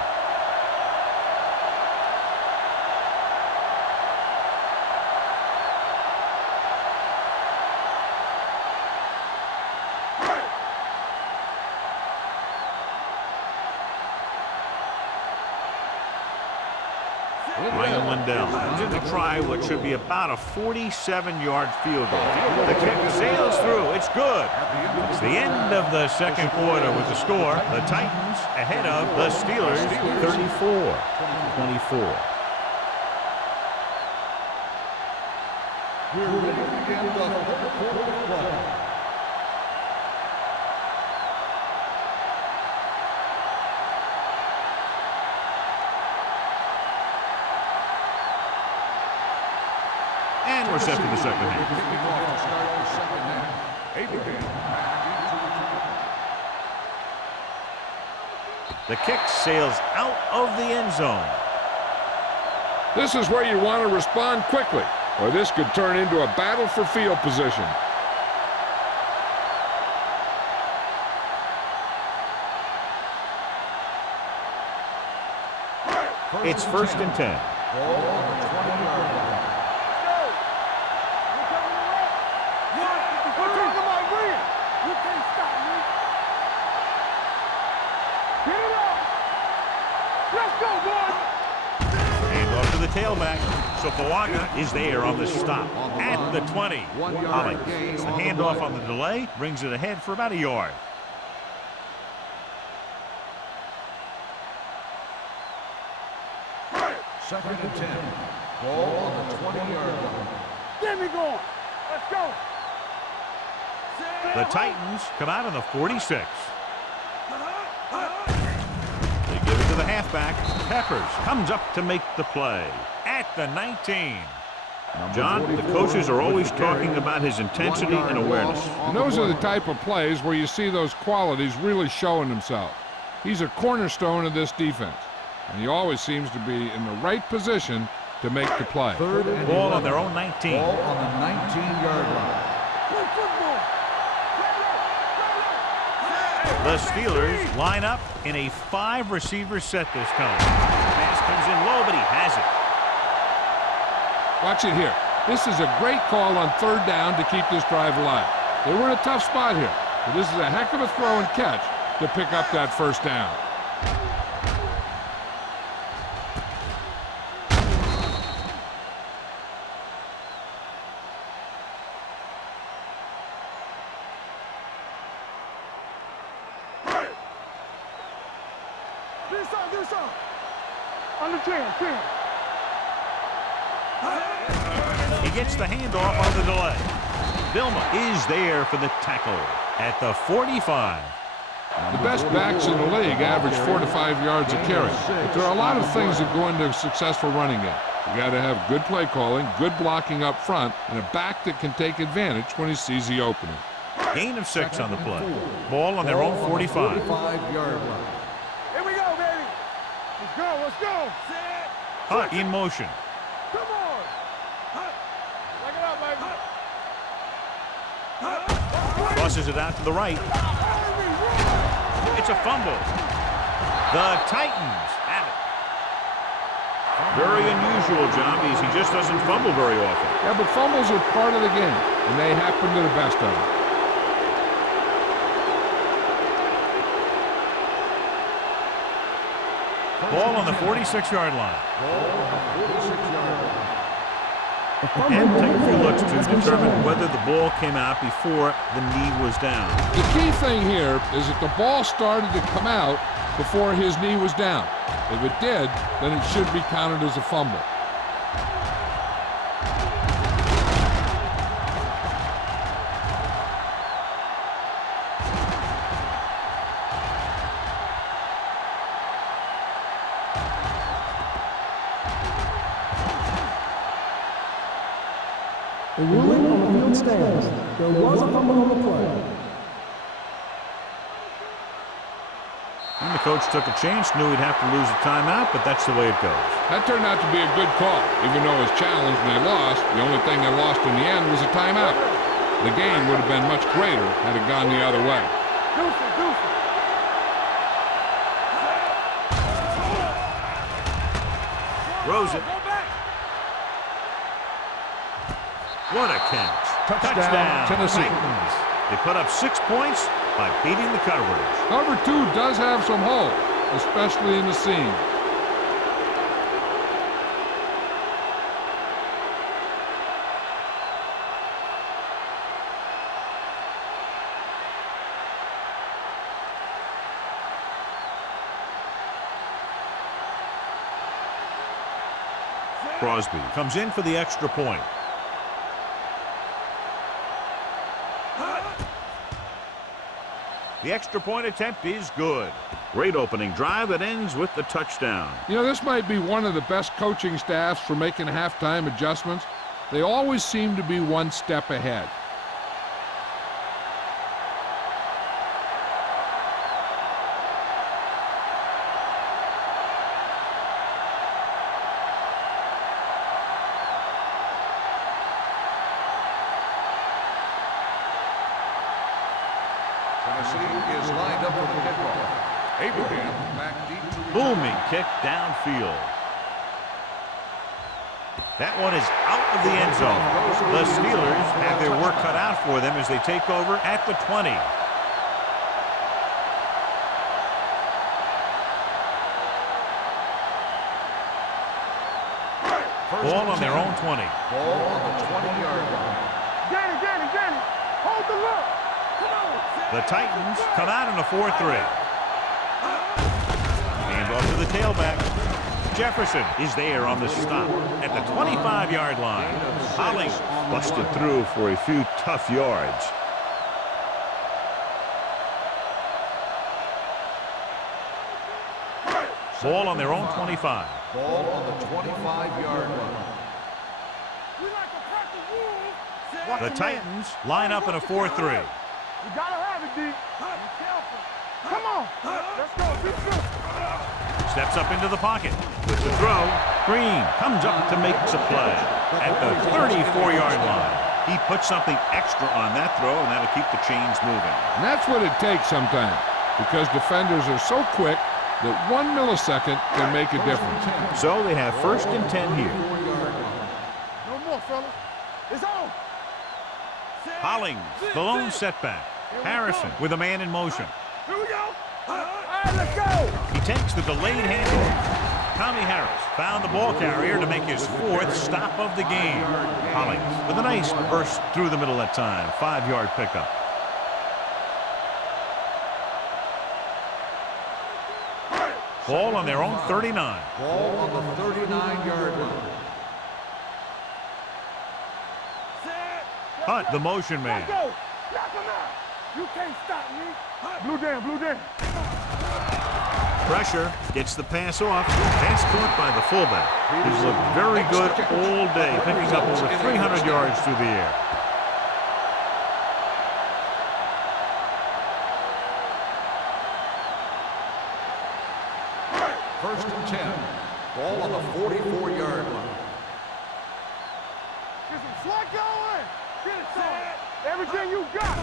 Ryan Lindell comes in to try what should be about a 47-yard field goal. The kick sails through. It's good. It's the end of the second quarter with the score. The Titans ahead of the Steelers 34-24. We're ready to begin the 3rd quarter of play. And we're set for the second half. Kicking off to start the second half. Abraham back into return. The kick sails out of the end zone. This is where you want to respond quickly, or this could turn into a battle for field position. It's 1st and 10. Ball on the 20-yard line. We're talking about win. You can't stop me. Get it up. Let's go, boys. And off to the tailback. So Pawaga is there on the stop at the 20. 1 yard Hollings gain gets the on the handoff play. on the delay, brings it ahead for about a yard. Second and 10. Ball on the 20-yard line. Get me going. Let's go. The Titans come out on the 46. They give it to the halfback. Peppers comes up to make the play at the 19. John, the coaches are always talking about his intensity and awareness. And those are the type of plays where you see those qualities really showing themselves. He's a cornerstone of this defense, and he always seems to be in the right position to make the play. Third and Ball 11. on their own 19. Ball on the 19-yard line. Play football. The Steelers line up in a 5-receiver set this time. Pass comes in low, but he has it. Watch it here. This is a great call on 3rd down to keep this drive alive. They were in a tough spot here, but this is a heck of a throw and catch to pick up that 1st down. Do something. Under 10. He gets the handoff on the delay. Vilma is there for the tackle at the 45. The best backs in the league average 4 to 5 yards a carry. But there are a lot of things that go into a successful running game. You got to have good play calling, good blocking up front, and a back that can take advantage when he sees the opening. Gain of 6 on the play. Ball on their own 45. 45-yard line. Here we go, baby. Let's go. Hunt in motion. Come on. Check it out, baby. Tosses it out to the right. It's a fumble. The Titans have it. Very unusual, John, because he just doesn't fumble very often. Yeah, but fumbles are part of the game, and they happen to the best of them. Ball on the 46-yard line. Ball on the 46-yard line. And take a few looks to determine whether the ball came out before the knee was down. The key thing here is that the ball started to come out before his knee was down. If it did, then it should be counted as a fumble. The ruling on the field stands. There was a fumble on the play. And the coach took a chance, knew he'd have to lose a timeout, but that's the way it goes. That turned out to be a good call. Even though it was challenged and they lost, the only thing they lost in the end was a timeout. The game would have been much greater had it gone the other way. Rosen. What a catch. Touchdown, Tennessee. Titans. They put up 6 points by beating the coverage. Cover 2 does have some holes, especially in the seam. Crosby comes in for the extra point. The extra point attempt is good. Great opening drive that ends with the touchdown. You know, this might be one of the best coaching staffs for making halftime adjustments. They always seem to be one step ahead. Tennessee is lined up for the kickoff. Abraham back deep to return. Booming kick downfield. That one is out of the end zone. The Steelers have their work cut out for them as they take over at the 20. Ball on their own 20. Ball on the 20-yard line. Danny, hold the look. Come on. The Titans come out in a 4-3. Hand off to the tailback. Jefferson is there on the stop at the 25-yard line. Hollings Busted through for a few tough yards. ball on their own 25. Ball on the 25-yard line. The Titans line up in a 4-3. You gotta have it, D. Be careful. Come on. Let's go. Be good. Steps up into the pocket. With the throw, Green comes up to make the play at the 34-yard line. He puts something extra on that throw, and that'll keep the chains moving. And that's what it takes sometimes, because defenders are so quick that 1 millisecond can make a difference. So they have 1st and 10 here. No more, fellas. It's on. Hollings, the lone setback. Harrison with a man in motion. Here we go. All right, let's go. He takes the delayed handoff. Tommy Harris found the ball carrier to make his 4th stop of the game. Hollings with a nice burst through the middle that time. 5-yard pickup. Ball on their own 39. Ball on the 39-yard line. Hunt, the motion man. Let's go. Knock him out. You can't stop me. Blue down. Pressure, gets the pass off. Pass caught by the fullback. He's looked very good all day, picking up over 300 yards through the air. First and 10. Ball on the 44-yard line. Get some slack going. Get it, son. Everything you got.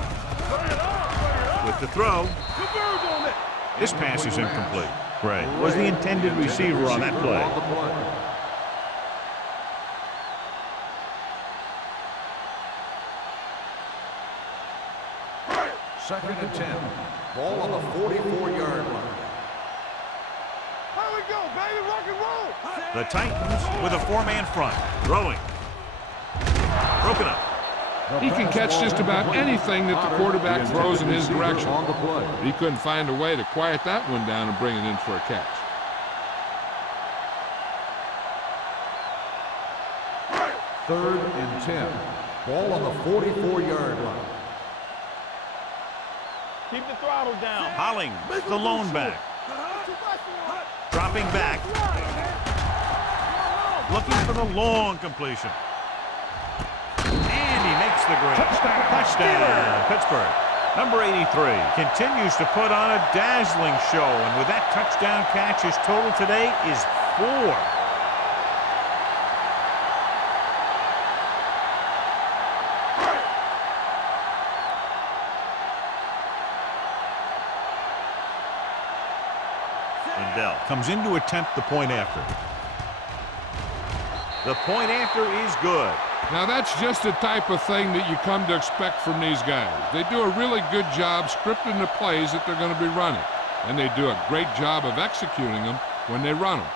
Bring it on. With the throw, Converge on it. this pass is incomplete. Right. Was the intended receiver on that play. On the play. Second and 10. Ball on the 44-yard line. Here we go, baby. Rock and roll. The Titans with a 4-man front. Throwing. Broken up. He can catch just about anything that the quarterback throws in his direction. On the play. He couldn't find a way to quiet that one down and bring it in for a catch. Third and 10. Ball on the 44-yard line. Keep the throttle down. Hollings, the lone back. Dropping back. Looking for the long completion. And he makes the grab. Touchdown, Pittsburgh. Number 83 continues to put on a dazzling show, and with that touchdown catch, his total today is 4. Lindell comes in to attempt the point after. The point after is good. Now that's just the type of thing that you come to expect from these guys. They do a really good job scripting the plays that they're going to be running. And they do a great job of executing them when they run them.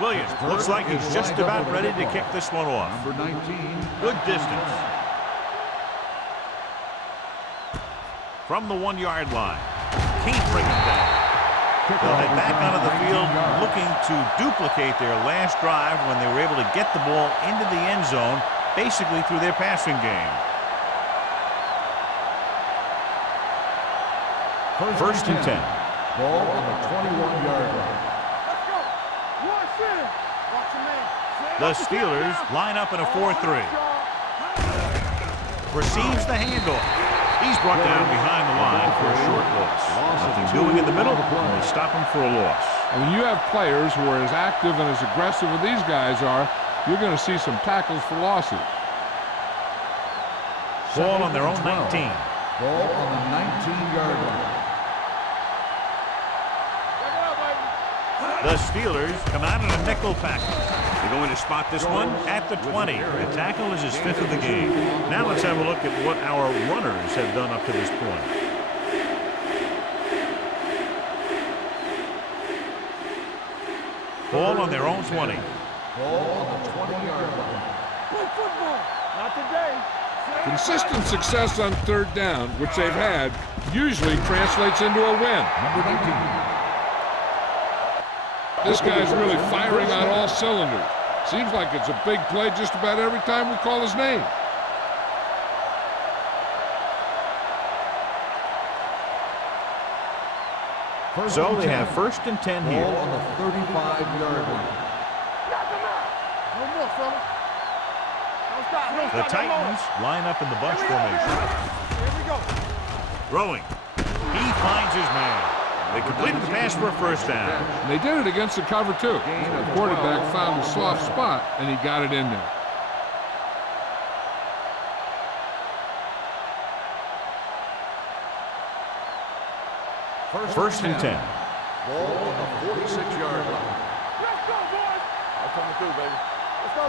Williams looks like he's just about ready to kick this one off. Number 19. Good distance. From the 1-yard line. Can't bring him down. They'll head back onto the field looking to duplicate their last drive when they were able to get the ball into the end zone, basically through their passing game. First and 10. Ball on the 21-yard line. Let's go. One center. Watch your man. The Steelers line up in a 4-3. Receives the handoff. He's brought down behind the line for a short loss. Nothing doing in the middle, and they stop him for a loss. And when you have players who are as active and as aggressive as these guys are, you're going to see some tackles for losses. Ball on their own 19. Ball on the 19-yard line. The Steelers come out in a nickel package. They're going to spot this one at the 20. The tackle is his 5th of the game. Now let's have a look at what our runners have done up to this point. Ball on their own 20. Ball on the 20-yard line. Play football. Not today. Consistent success on third down, which they've had, usually translates into a win. Number 19. This guy's really firing on all cylinders. Seems like it's a big play just about every time we call his name. So they have first and 10 here. Ball on the 35-yard line. Knock him out. No more, fella. Don't stop. Don't The stop. No more. Titans line up in the bunch Here we go. formation. Here we go. Throwing. He finds his man. They completed the pass for a first down. And they did it against the cover, too. The quarterback found a soft spot, and he got it in there. First and 10. Ball on the 46-yard line. Let's go, boys. I'm coming through, baby. Let's go.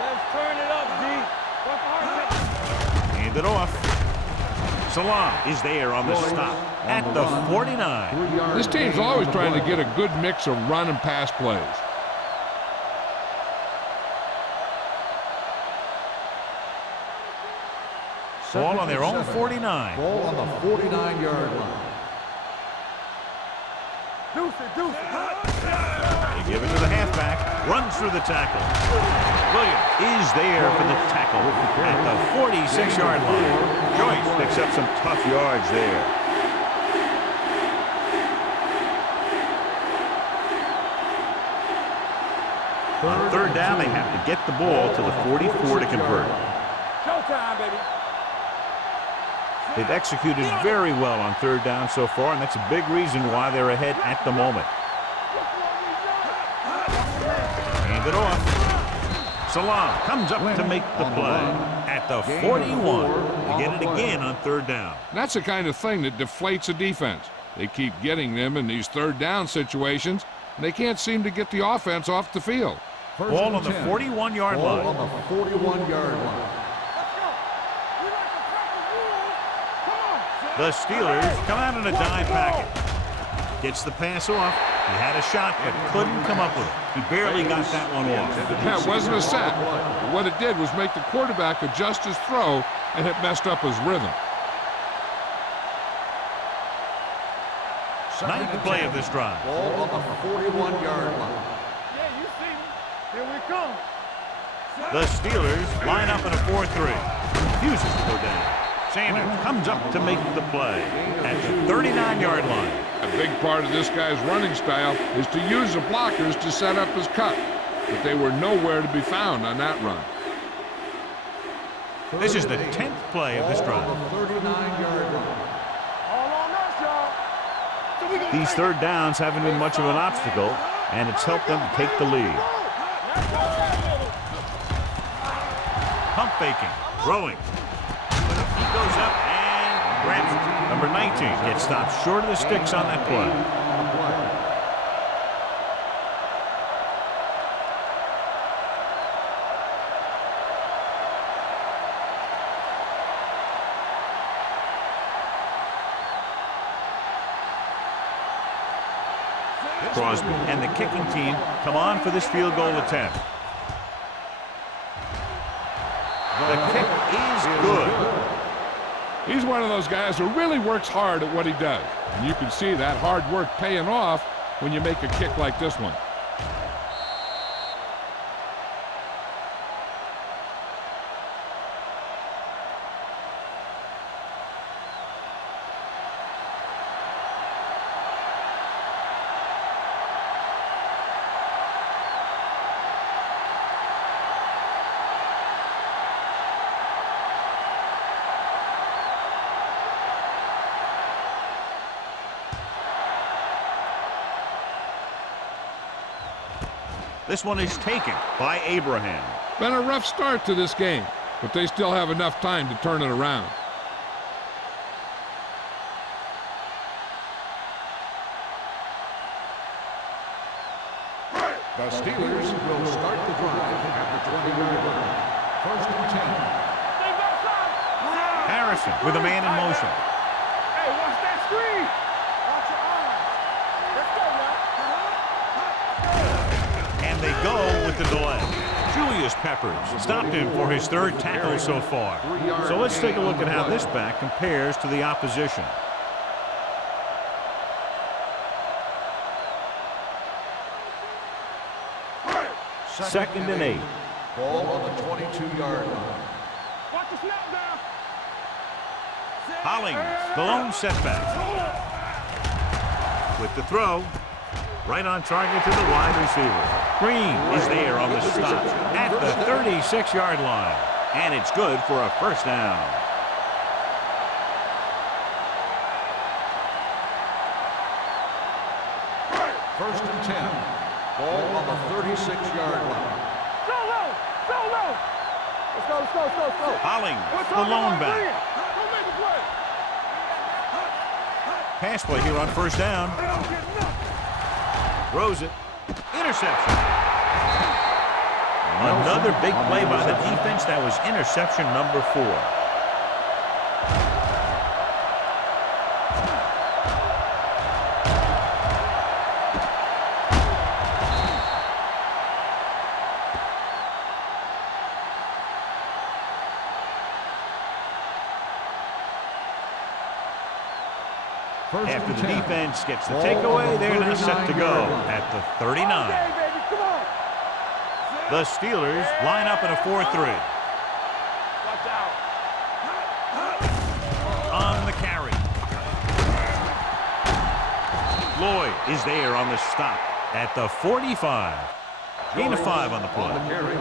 Let's turn it up, D. Work hard. Hand it off. Salam is there on the stop at the 49. This team's always trying to get a good mix of run and pass plays. Ball on their own 49. Ball on the 49-yard line. Deuce it. They give it to the halfback. Runs through the tackle. Williams is there for the tackle at the 46-yard line. Joyce picks up some tough yards there. On third down, they have to get the ball to the 44 to convert. Showtime, baby. They've executed very well on third down so far, and that's a big reason why they're ahead at the moment. Hand it off. Salam comes up to make the play at the 41. They get it again on third down. That's the kind of thing that deflates a defense. They keep getting them in these third down situations, and they can't seem to get the offense off the field. Ball on the 41-yard line. Ball on the 41-yard line. The Steelers come out in a dime packet. Gets the pass off. He had a shot, but couldn't come up with it. He barely got that one off. Yeah, it wasn't a sack. What it did was make the quarterback adjust his throw, and it messed up his rhythm. Ninth play of this drive. Ball on the 41-yard line. Yeah, you see me. Here we come. The Steelers line up in a 4-3. Refuses to go down. Sanders comes up to make the play at the 39-yard line. A big part of this guy's running style is to use the blockers to set up his cut, but they were nowhere to be found on that run. This is the 10th play of this drive. Ball on the 39-yard line. All on us, y'all. So we gonna These third downs haven't been much of an obstacle, and it's helped them to take the lead. Pump faking, throwing. He goes up and grabs it. Number 19 gets stopped short of the sticks on that play. Crosby and the kicking team come on for this field goal attempt. The kick is good. He's one of those guys who really works hard at what he does. And you can see that hard work paying off when you make a kick like this one. This one is taken by Abraham. Been a rough start to this game, but they still have enough time to turn it around. The Steelers will start the drive at the 20-yard line. First and 10. Harrison with a man in motion. Hey, watch that screen. Watch your eyes. Let's go now. And they go with the delay. Julius Peppers stopped him for his third tackle so far. So let's take a look at how this back compares to the opposition. Second and 8. Ball on the 22-yard line. Watch the snap now. Hollings, the lone setback. With the throw, right on target to the wide receiver. Green is there on the stop at the 36-yard line. And it's good for a first down. First and 10. Ball on the 36-yard line. Solo. Let's go. Hollings, the lone back. Go make a play. Pass play here on first down. Throws it. Interception. Another big play by the defense. That was interception number 4. After the defense gets the takeaway, they're now set to go at the 39. Okay, baby, come on. The Steelers line up in a 4-3. Watch out. On the carry. Lloyd is there on the stop at the 45. Gain of 5 on the On the play. carry.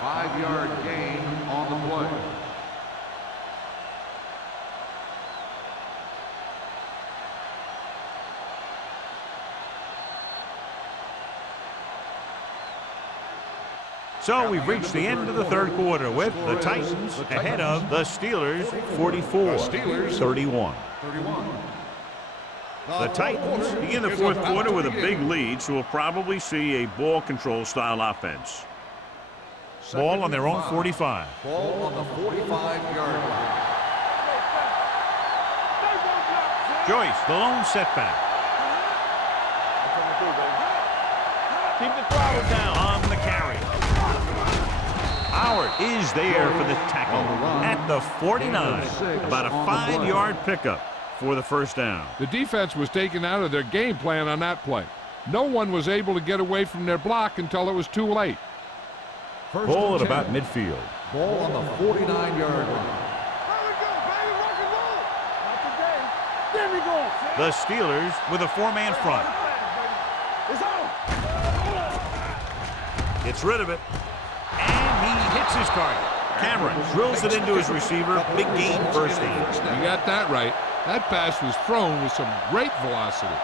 5-yard gain on the play. So we've reached the end of the third quarter with the Titans ahead of the Steelers 44-31. The Titans begin the fourth quarter with a big lead, so we'll probably see a ball control style offense. Ball on their own 45. Ball on the 45-yard line. Joyce, the lone setback. Keep the throttle down. On the carry. Howard is there for the tackle at the 49. About a 5-yard pickup for the first down. The defense was taken out of their game plan on that play. No one was able to get away from their block until it was too late. First Ball at and 10. about midfield. Ball on the 49-yard line. There we go, baby. Rock and roll. Not today. There we go. The Steelers with a 4-man front. It's on. Gets rid of it. And he hits his target. Cameron drills it into his receiver. Big gain first down. You got that right. That pass was thrown with some great velocity.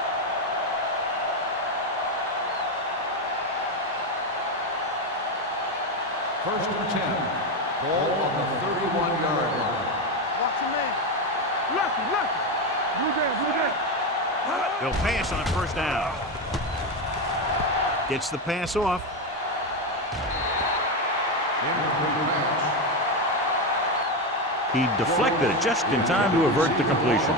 First and 10. Ball on the 31-yard line. Watch your man. Lucky. Blue down. They'll pass on first down. Gets the pass off. He deflected it just in time to avert the completion.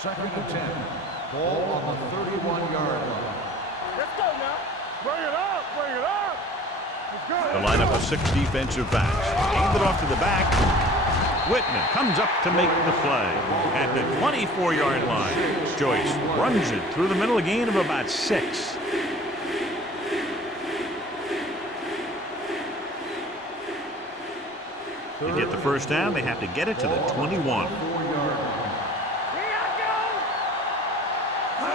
Second and 10. Ball on the 31-yard line. Let's go. 6 defensive backs. Aimed it off to the back. Whitman comes up to make the play at the 24-yard line. Joyce runs it through the middle, a gain of about 6. To get the first down, they have to get it to the 21.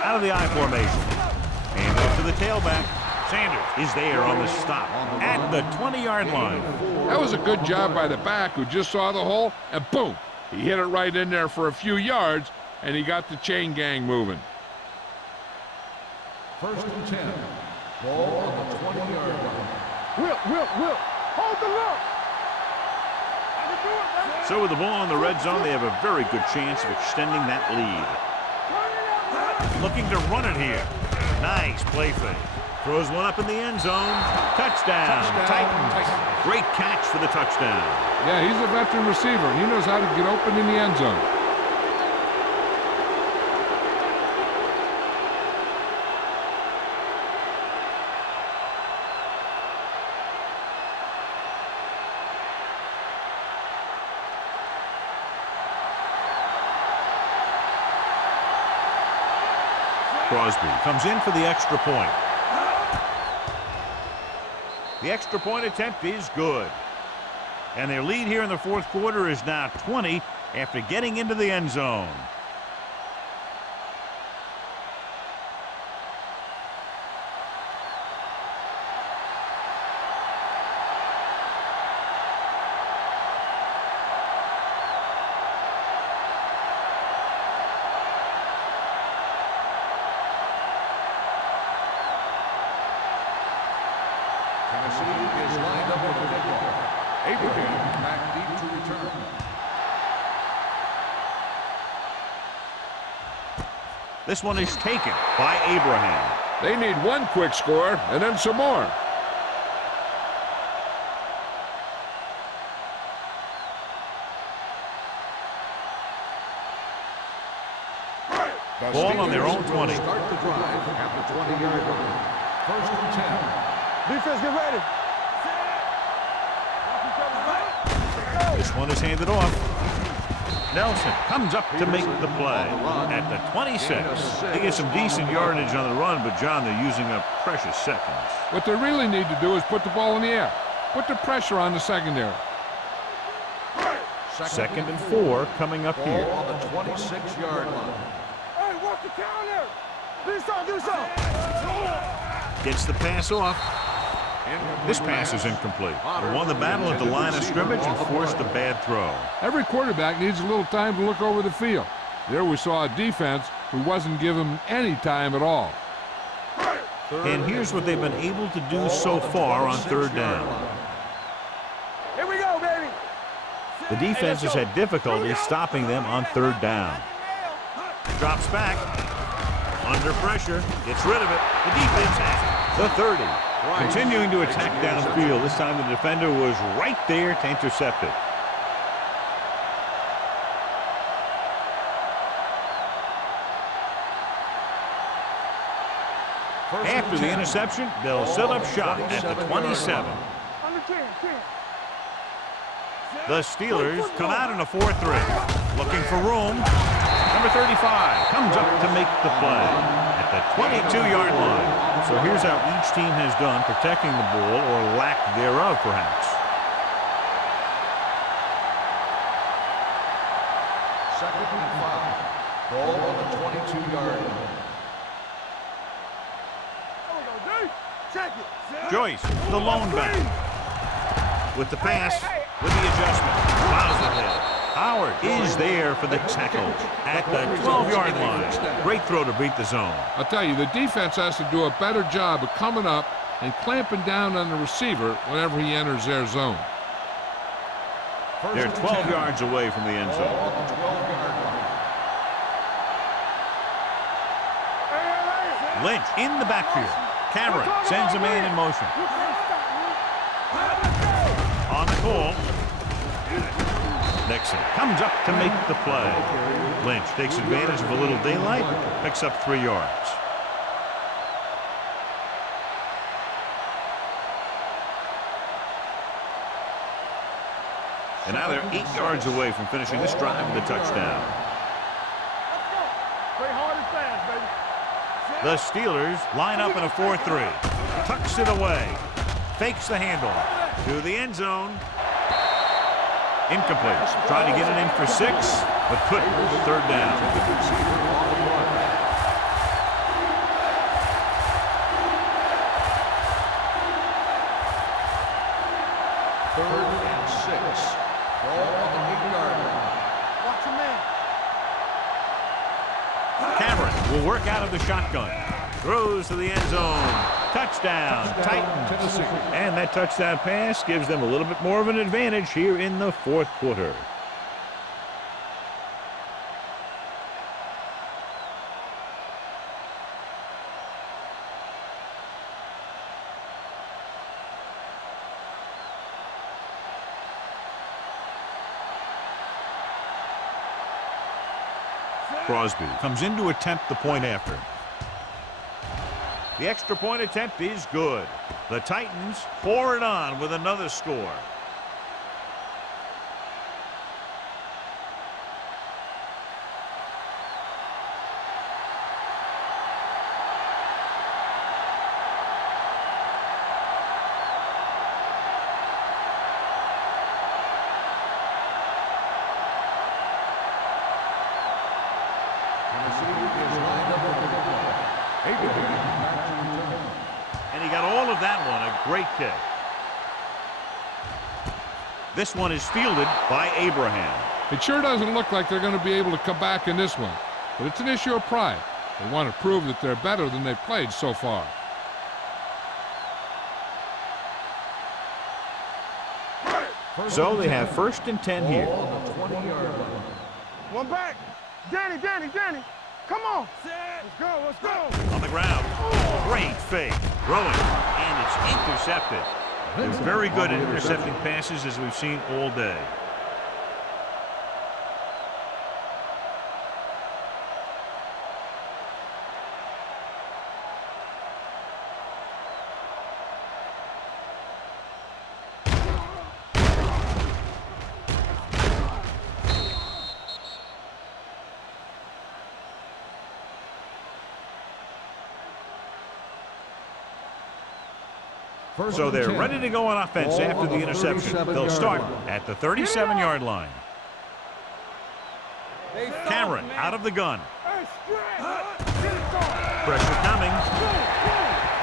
Out of the I formation. And up to the tailback. Sanders is there on the stop at the 20-yard line. That was a good job by the back who just saw the hole, and boom, he hit it right in there for a few yards, and he got the chain gang moving. 1st and 10. Ball on the 20-yard line. Will, hold the look. So with the ball in the red zone, they have a very good chance of extending that lead. Looking to run it here. Nice play fake. Throws one up in the end zone. Touchdown. Titans. Great catch for the touchdown. Yeah, he's a veteran receiver, and he knows how to get open in the end zone. Crosby comes in for the extra point. The extra point attempt is good. And their lead here in the 4th quarter is now 20 after getting into the end zone. Tennessee is lined up with the kickoff. Abraham back deep to return. This one is taken by Abraham. They need one quick score and then some more. Ball on their own 20. Start the drive at the 20-yard line. 1st and 10. Defense, get ready. This one is handed off. Nelson comes up to make the play at the 26. They get some decent yardage on the run, but John, they're using up precious seconds. What they really need to do is put the ball in the air. Put the pressure on the secondary. 2nd and 4 coming up Ball here. on the 26-yard line. Hey, work the counter. Do something. Gets the pass off. This pass is incomplete. They won the battle at the line of scrimmage and forced a bad throw. Every quarterback needs a little time to look over the field. There we saw a defense who wasn't given any time at all. And here's what they've been able to do so far on 3rd down. Here we go, baby. The defense has had difficulty stopping them on 3rd down. Drops back. Under pressure. Gets rid of it. The defense has it. The 30. Continuing to attack downfield. This time the defender was right there to intercept it. After the interception, they'll set up shop at the 27. Under 10. The Steelers come out in a 4-3. Looking for room. Number 35 comes up to make the play at the 22-yard line. So here's how each team has done protecting the ball, or lack thereof, perhaps. 2nd and 5. Ball on the 22-yard line. Joyce, the lone back. With the pass, with the adjustment. Fouls ahead. Howard is there for the tackle at the 12-yard line. Great throw to beat the zone. I'll tell you, the defense has to do a better job of coming up and clamping down on the receiver whenever he enters their zone. They're 12 yards away from the end zone. Ball on the 12-yard line. Lynch in the backfield. Cameron sends a man in motion. On the call. Nixon comes up to make the play. Lynch takes advantage of a little daylight, picks up 3 yards. And now they're 8 yards away from finishing this drive with a touchdown. Play hard and fast, baby. The Steelers line up in a 4-3. Tucks it away. Fakes the handoff to the end zone. Incomplete. Trying to get it in for 6, but couldn't. Third down. Third and 6. Ball on the 8-yard line. Watch your man. Cameron will work out of the shotgun. Throws to the end zone. Touchdown, Titans. And that touchdown pass gives them a little bit more of an advantage here in the fourth quarter. Crosby comes in to attempt the point after. The extra point attempt is good. The Titans pour it on with another score. And he got all of that one, a great kick. This one is fielded by Abraham. It sure doesn't look like they're going to be able to come back in this one, but it's an issue of pride. They want to prove that they're better than they've played so far. So they have 1st and 10 here. One back. Danny. Come on. Let's go. On the ground. Great fake. Throwing. And it's intercepted. They're very good at intercepting passes, as we've seen all day. So they're ready to go on offense after the interception. They'll start at the 37-yard line. Cameron out of the gun. Pressure coming.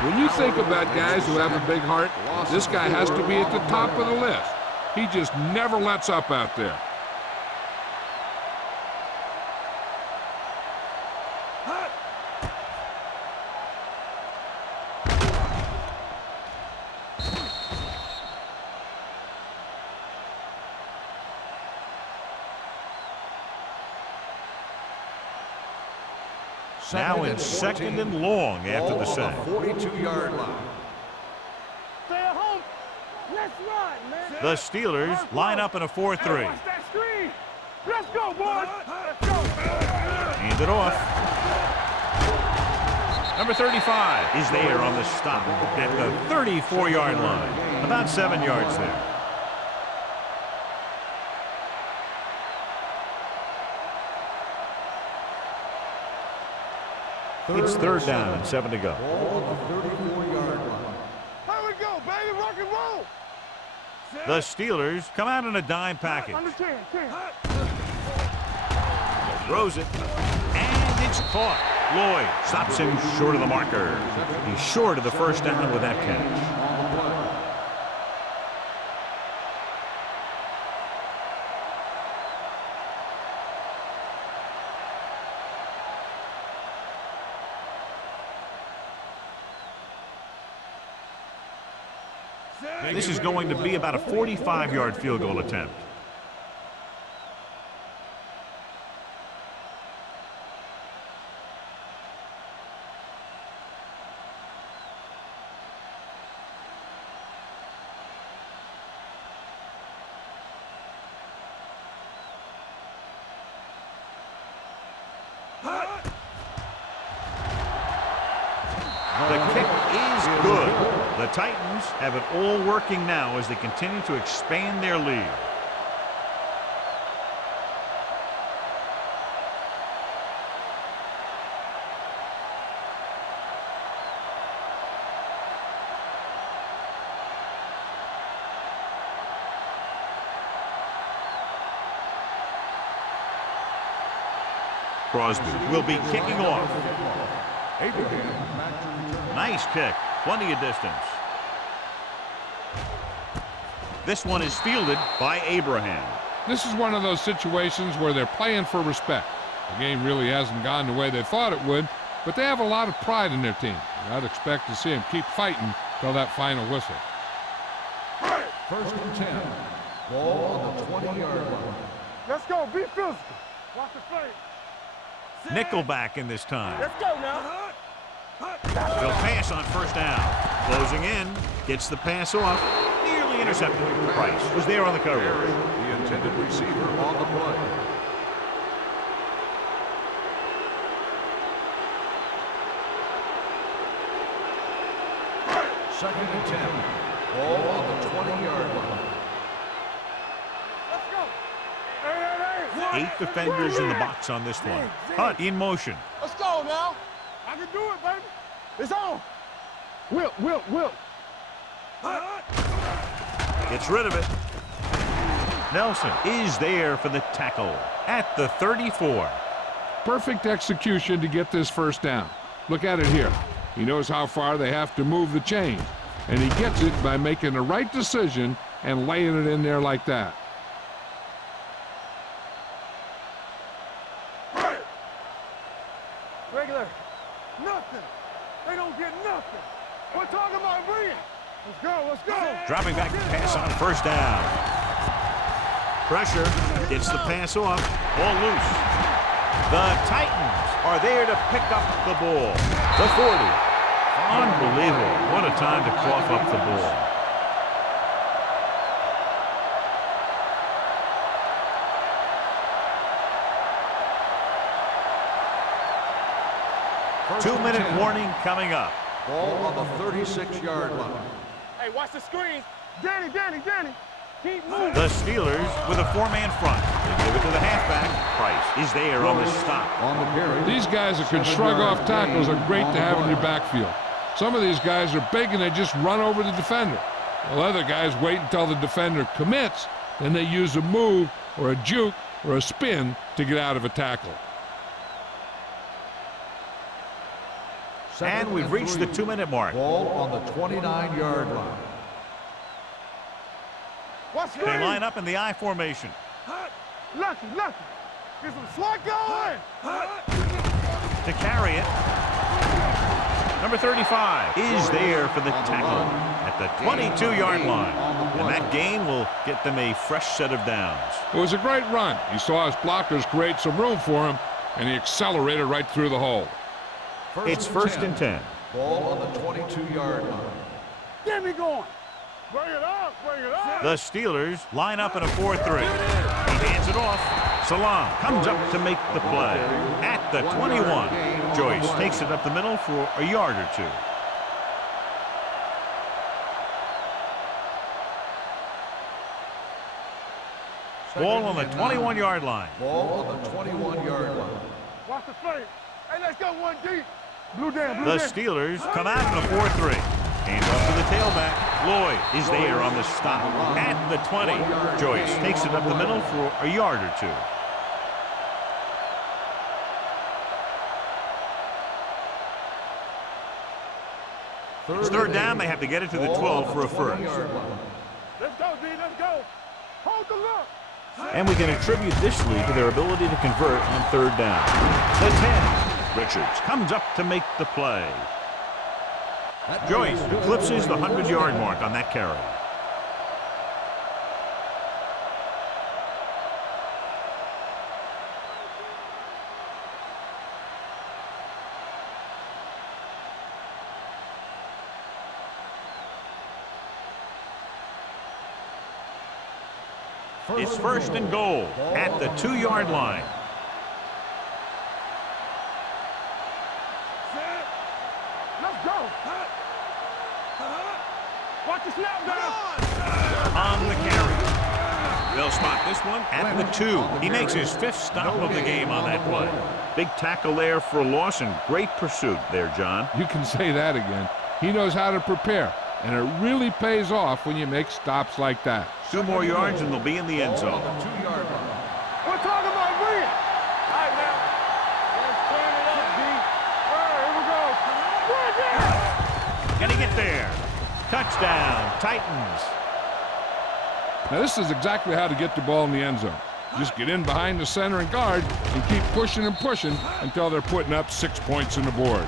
When you think about guys who have a big heart, this guy has to be at the top of the list. He just never lets up out there. Now in 2nd and long after the sack. 42-yard line. Stay at home. Let's run, man. The Steelers line up in a 4-3. Watch that screen. Let's go, boys. Let's go. Hand it off. Number 35 is there on the stop at the 34-yard line. About 7 yards there. It's 3rd down and 7 to go. Here we go, baby. Rock and roll. The Steelers come out in a dime package. Under 10. Throws it. And it's caught. Lloyd stops him short of the marker. He's short of the 1st down with that catch. This is going to be about a 45-yard field goal attempt. The kick is good. The Titans have it all working now as they continue to expand their lead. Crosby will be kicking off. Abraham back to return. Nice kick. Plenty of distance. This one is fielded by Abraham. This is one of those situations where they're playing for respect. The game really hasn't gone the way they thought it would, but they have a lot of pride in their team. I'd expect to see them keep fighting till that final whistle. First and 10. Ball on the 20-yard line. Let's go. Be physical. Watch the play. Nickelback in this time. Let's go now. They'll pass on first down. Closing in. Gets the pass off. Nearly intercepted. Price was there on the coverage. The intended receiver on the play. Second and 10. Ball on the 20-yard line. Let's go. Hey. 8 defenders in the box on this one. Hunt in motion. Let's go now. I can do it, baby. It's on. Will. Gets rid of it. Nelson is there for the tackle at the 34. Perfect execution to get this first down. Look at it here. He knows how far they have to move the chains, and he gets it by making the right decision and laying it in there like that. Regular. Nothing. They don't get nothing. We're talking about bringing. Let's go. Dropping back to pass on first down. Pressure. Gets the pass off. Ball loose. The Titans are there to pick up the ball. The 40. Unbelievable. What a time to cough up the ball. First 2-minute and 10. warning coming up. Ball on the 36-yard line. Hey, watch the screen. Danny. Keep moving. The Steelers with a 4-man front. They give it to the halfback. Price is there on the stop. On the carry. These guys that can shrug off tackles are great to have in your backfield. Some of these guys are big and they just run over the defender. While other guys wait until the defender commits, then they use a move or a juke or a spin to get out of a tackle. Second And we've reached the 2-minute mark. Ball on the 29-yard line. Watch They screen. line up in the I formation. Lucky. Get some swat going. To carry it. Number 35 is there for the tackle at the 22-yard line. And that gain will get them a fresh set of downs. It was a great run. He saw his blockers create some room for him, and he accelerated right through the hole. It's first and 10. Ball on the 22-yard line. Get me going. Bring it up. The Steelers line up in a 4-3. He hands it off. Salam comes up to make the play at the 21. Joyce takes it up the middle for a yard or two. Ball on the 21-yard line. Ball on the 21-yard line. Watch the play. Hey, let's go one deep. Blue down. The Steelers come out in a 4-3. Hands off to the tailback. Lloyd is there on the stop at the 20. Joyce takes it up the middle for a yard or two. It's third down. They have to get it to the 12 for a first. Let's go, D. Let's go. Hold the look. And we can attribute this lead to their ability to convert on third down. The 10. Richards comes up to make the play. Joyce eclipses the 100-yard mark on that carry. It's first and goal at the 2-yard line. Let's go. Watch the snap down. On the carry. They'll spot this one at the 2. He makes his 5th stop of the game on that play. Big tackle there for a loss and great pursuit there, John. You can say that again. He knows how to prepare, and it really pays off when you make stops like that. 2 more yards and they'll be in the end zone. Ball on the 2-yard line. We're talking about bringing. All right, now. Can he get there? Touchdown, Titans. Now, this is exactly how to get the ball in the end zone. Just get in behind the center and guard and keep pushing and pushing until they're putting up 6 points on the board.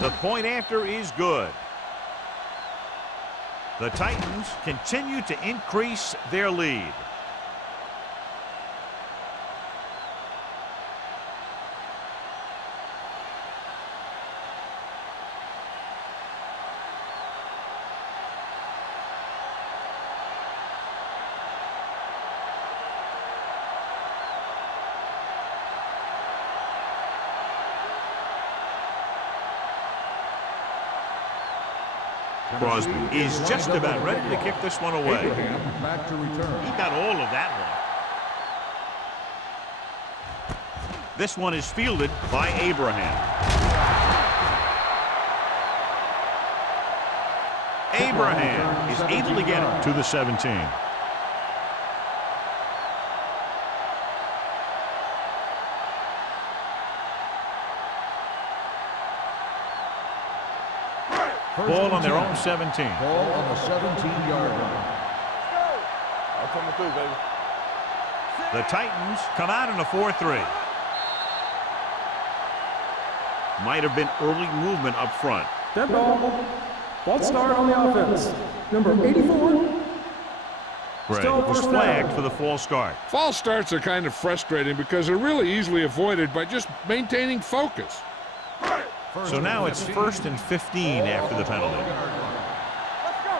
The point after is good. The Titans continue to increase their lead. Crosby is just about ready to kick this one away. Abraham back to return. He got all of that one. This one is fielded by Abraham. Abraham is able to get it to the 17. Ball on their own 17. Ball on the 17-yard line. I'm coming through, baby. The Titans come out in a 4-3. Might have been early movement up front. Dead ball. False start on the offense. Number 84. Gray Still was first flagged down. for the false start. False starts are kind of frustrating because they're really easily avoided by just maintaining focus. So now it's 1st and 15 after the penalty. Let's go.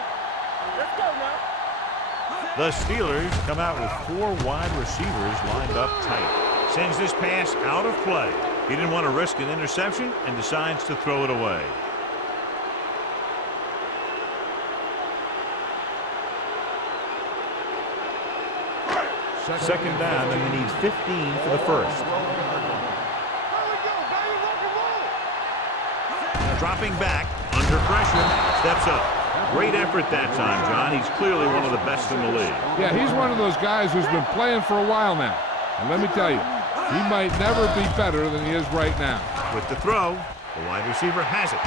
Let's go now. The Steelers come out with 4 wide receivers lined up tight. Sends this pass out of play. He didn't want to risk an interception and decides to throw it away. Second down, and they need 15 for the first. Dropping back, under pressure, steps up. Great effort that time, John. He's clearly one of the best in the league. Yeah, he's one of those guys who's been playing for a while now. And let me tell you, he might never be better than he is right now. With the throw, the wide receiver has it.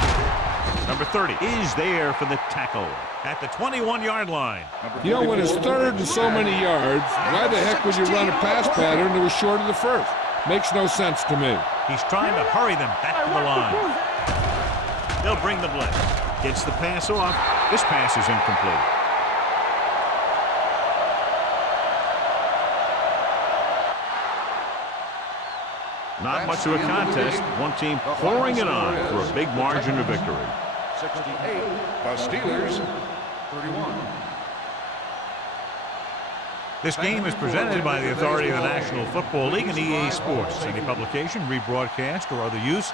Number 30 is there for the tackle at the 21-yard line. You know, when it's third and so many yards, why the heck would you run a pass pattern that was short of the first? Makes no sense to me. He's trying to hurry them back to the line. They'll bring the blitz. Gets the pass off. This pass is incomplete. Not much of a contest. One team pouring it on for a big margin of victory. 68. The Steelers, 31. This game is presented by the authority of the National Football League and EA Sports. Any publication, rebroadcast, or other use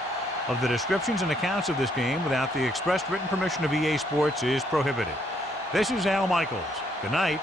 of the descriptions and accounts of this game without the expressed written permission of EA Sports is prohibited. This is Al Michaels. Good night.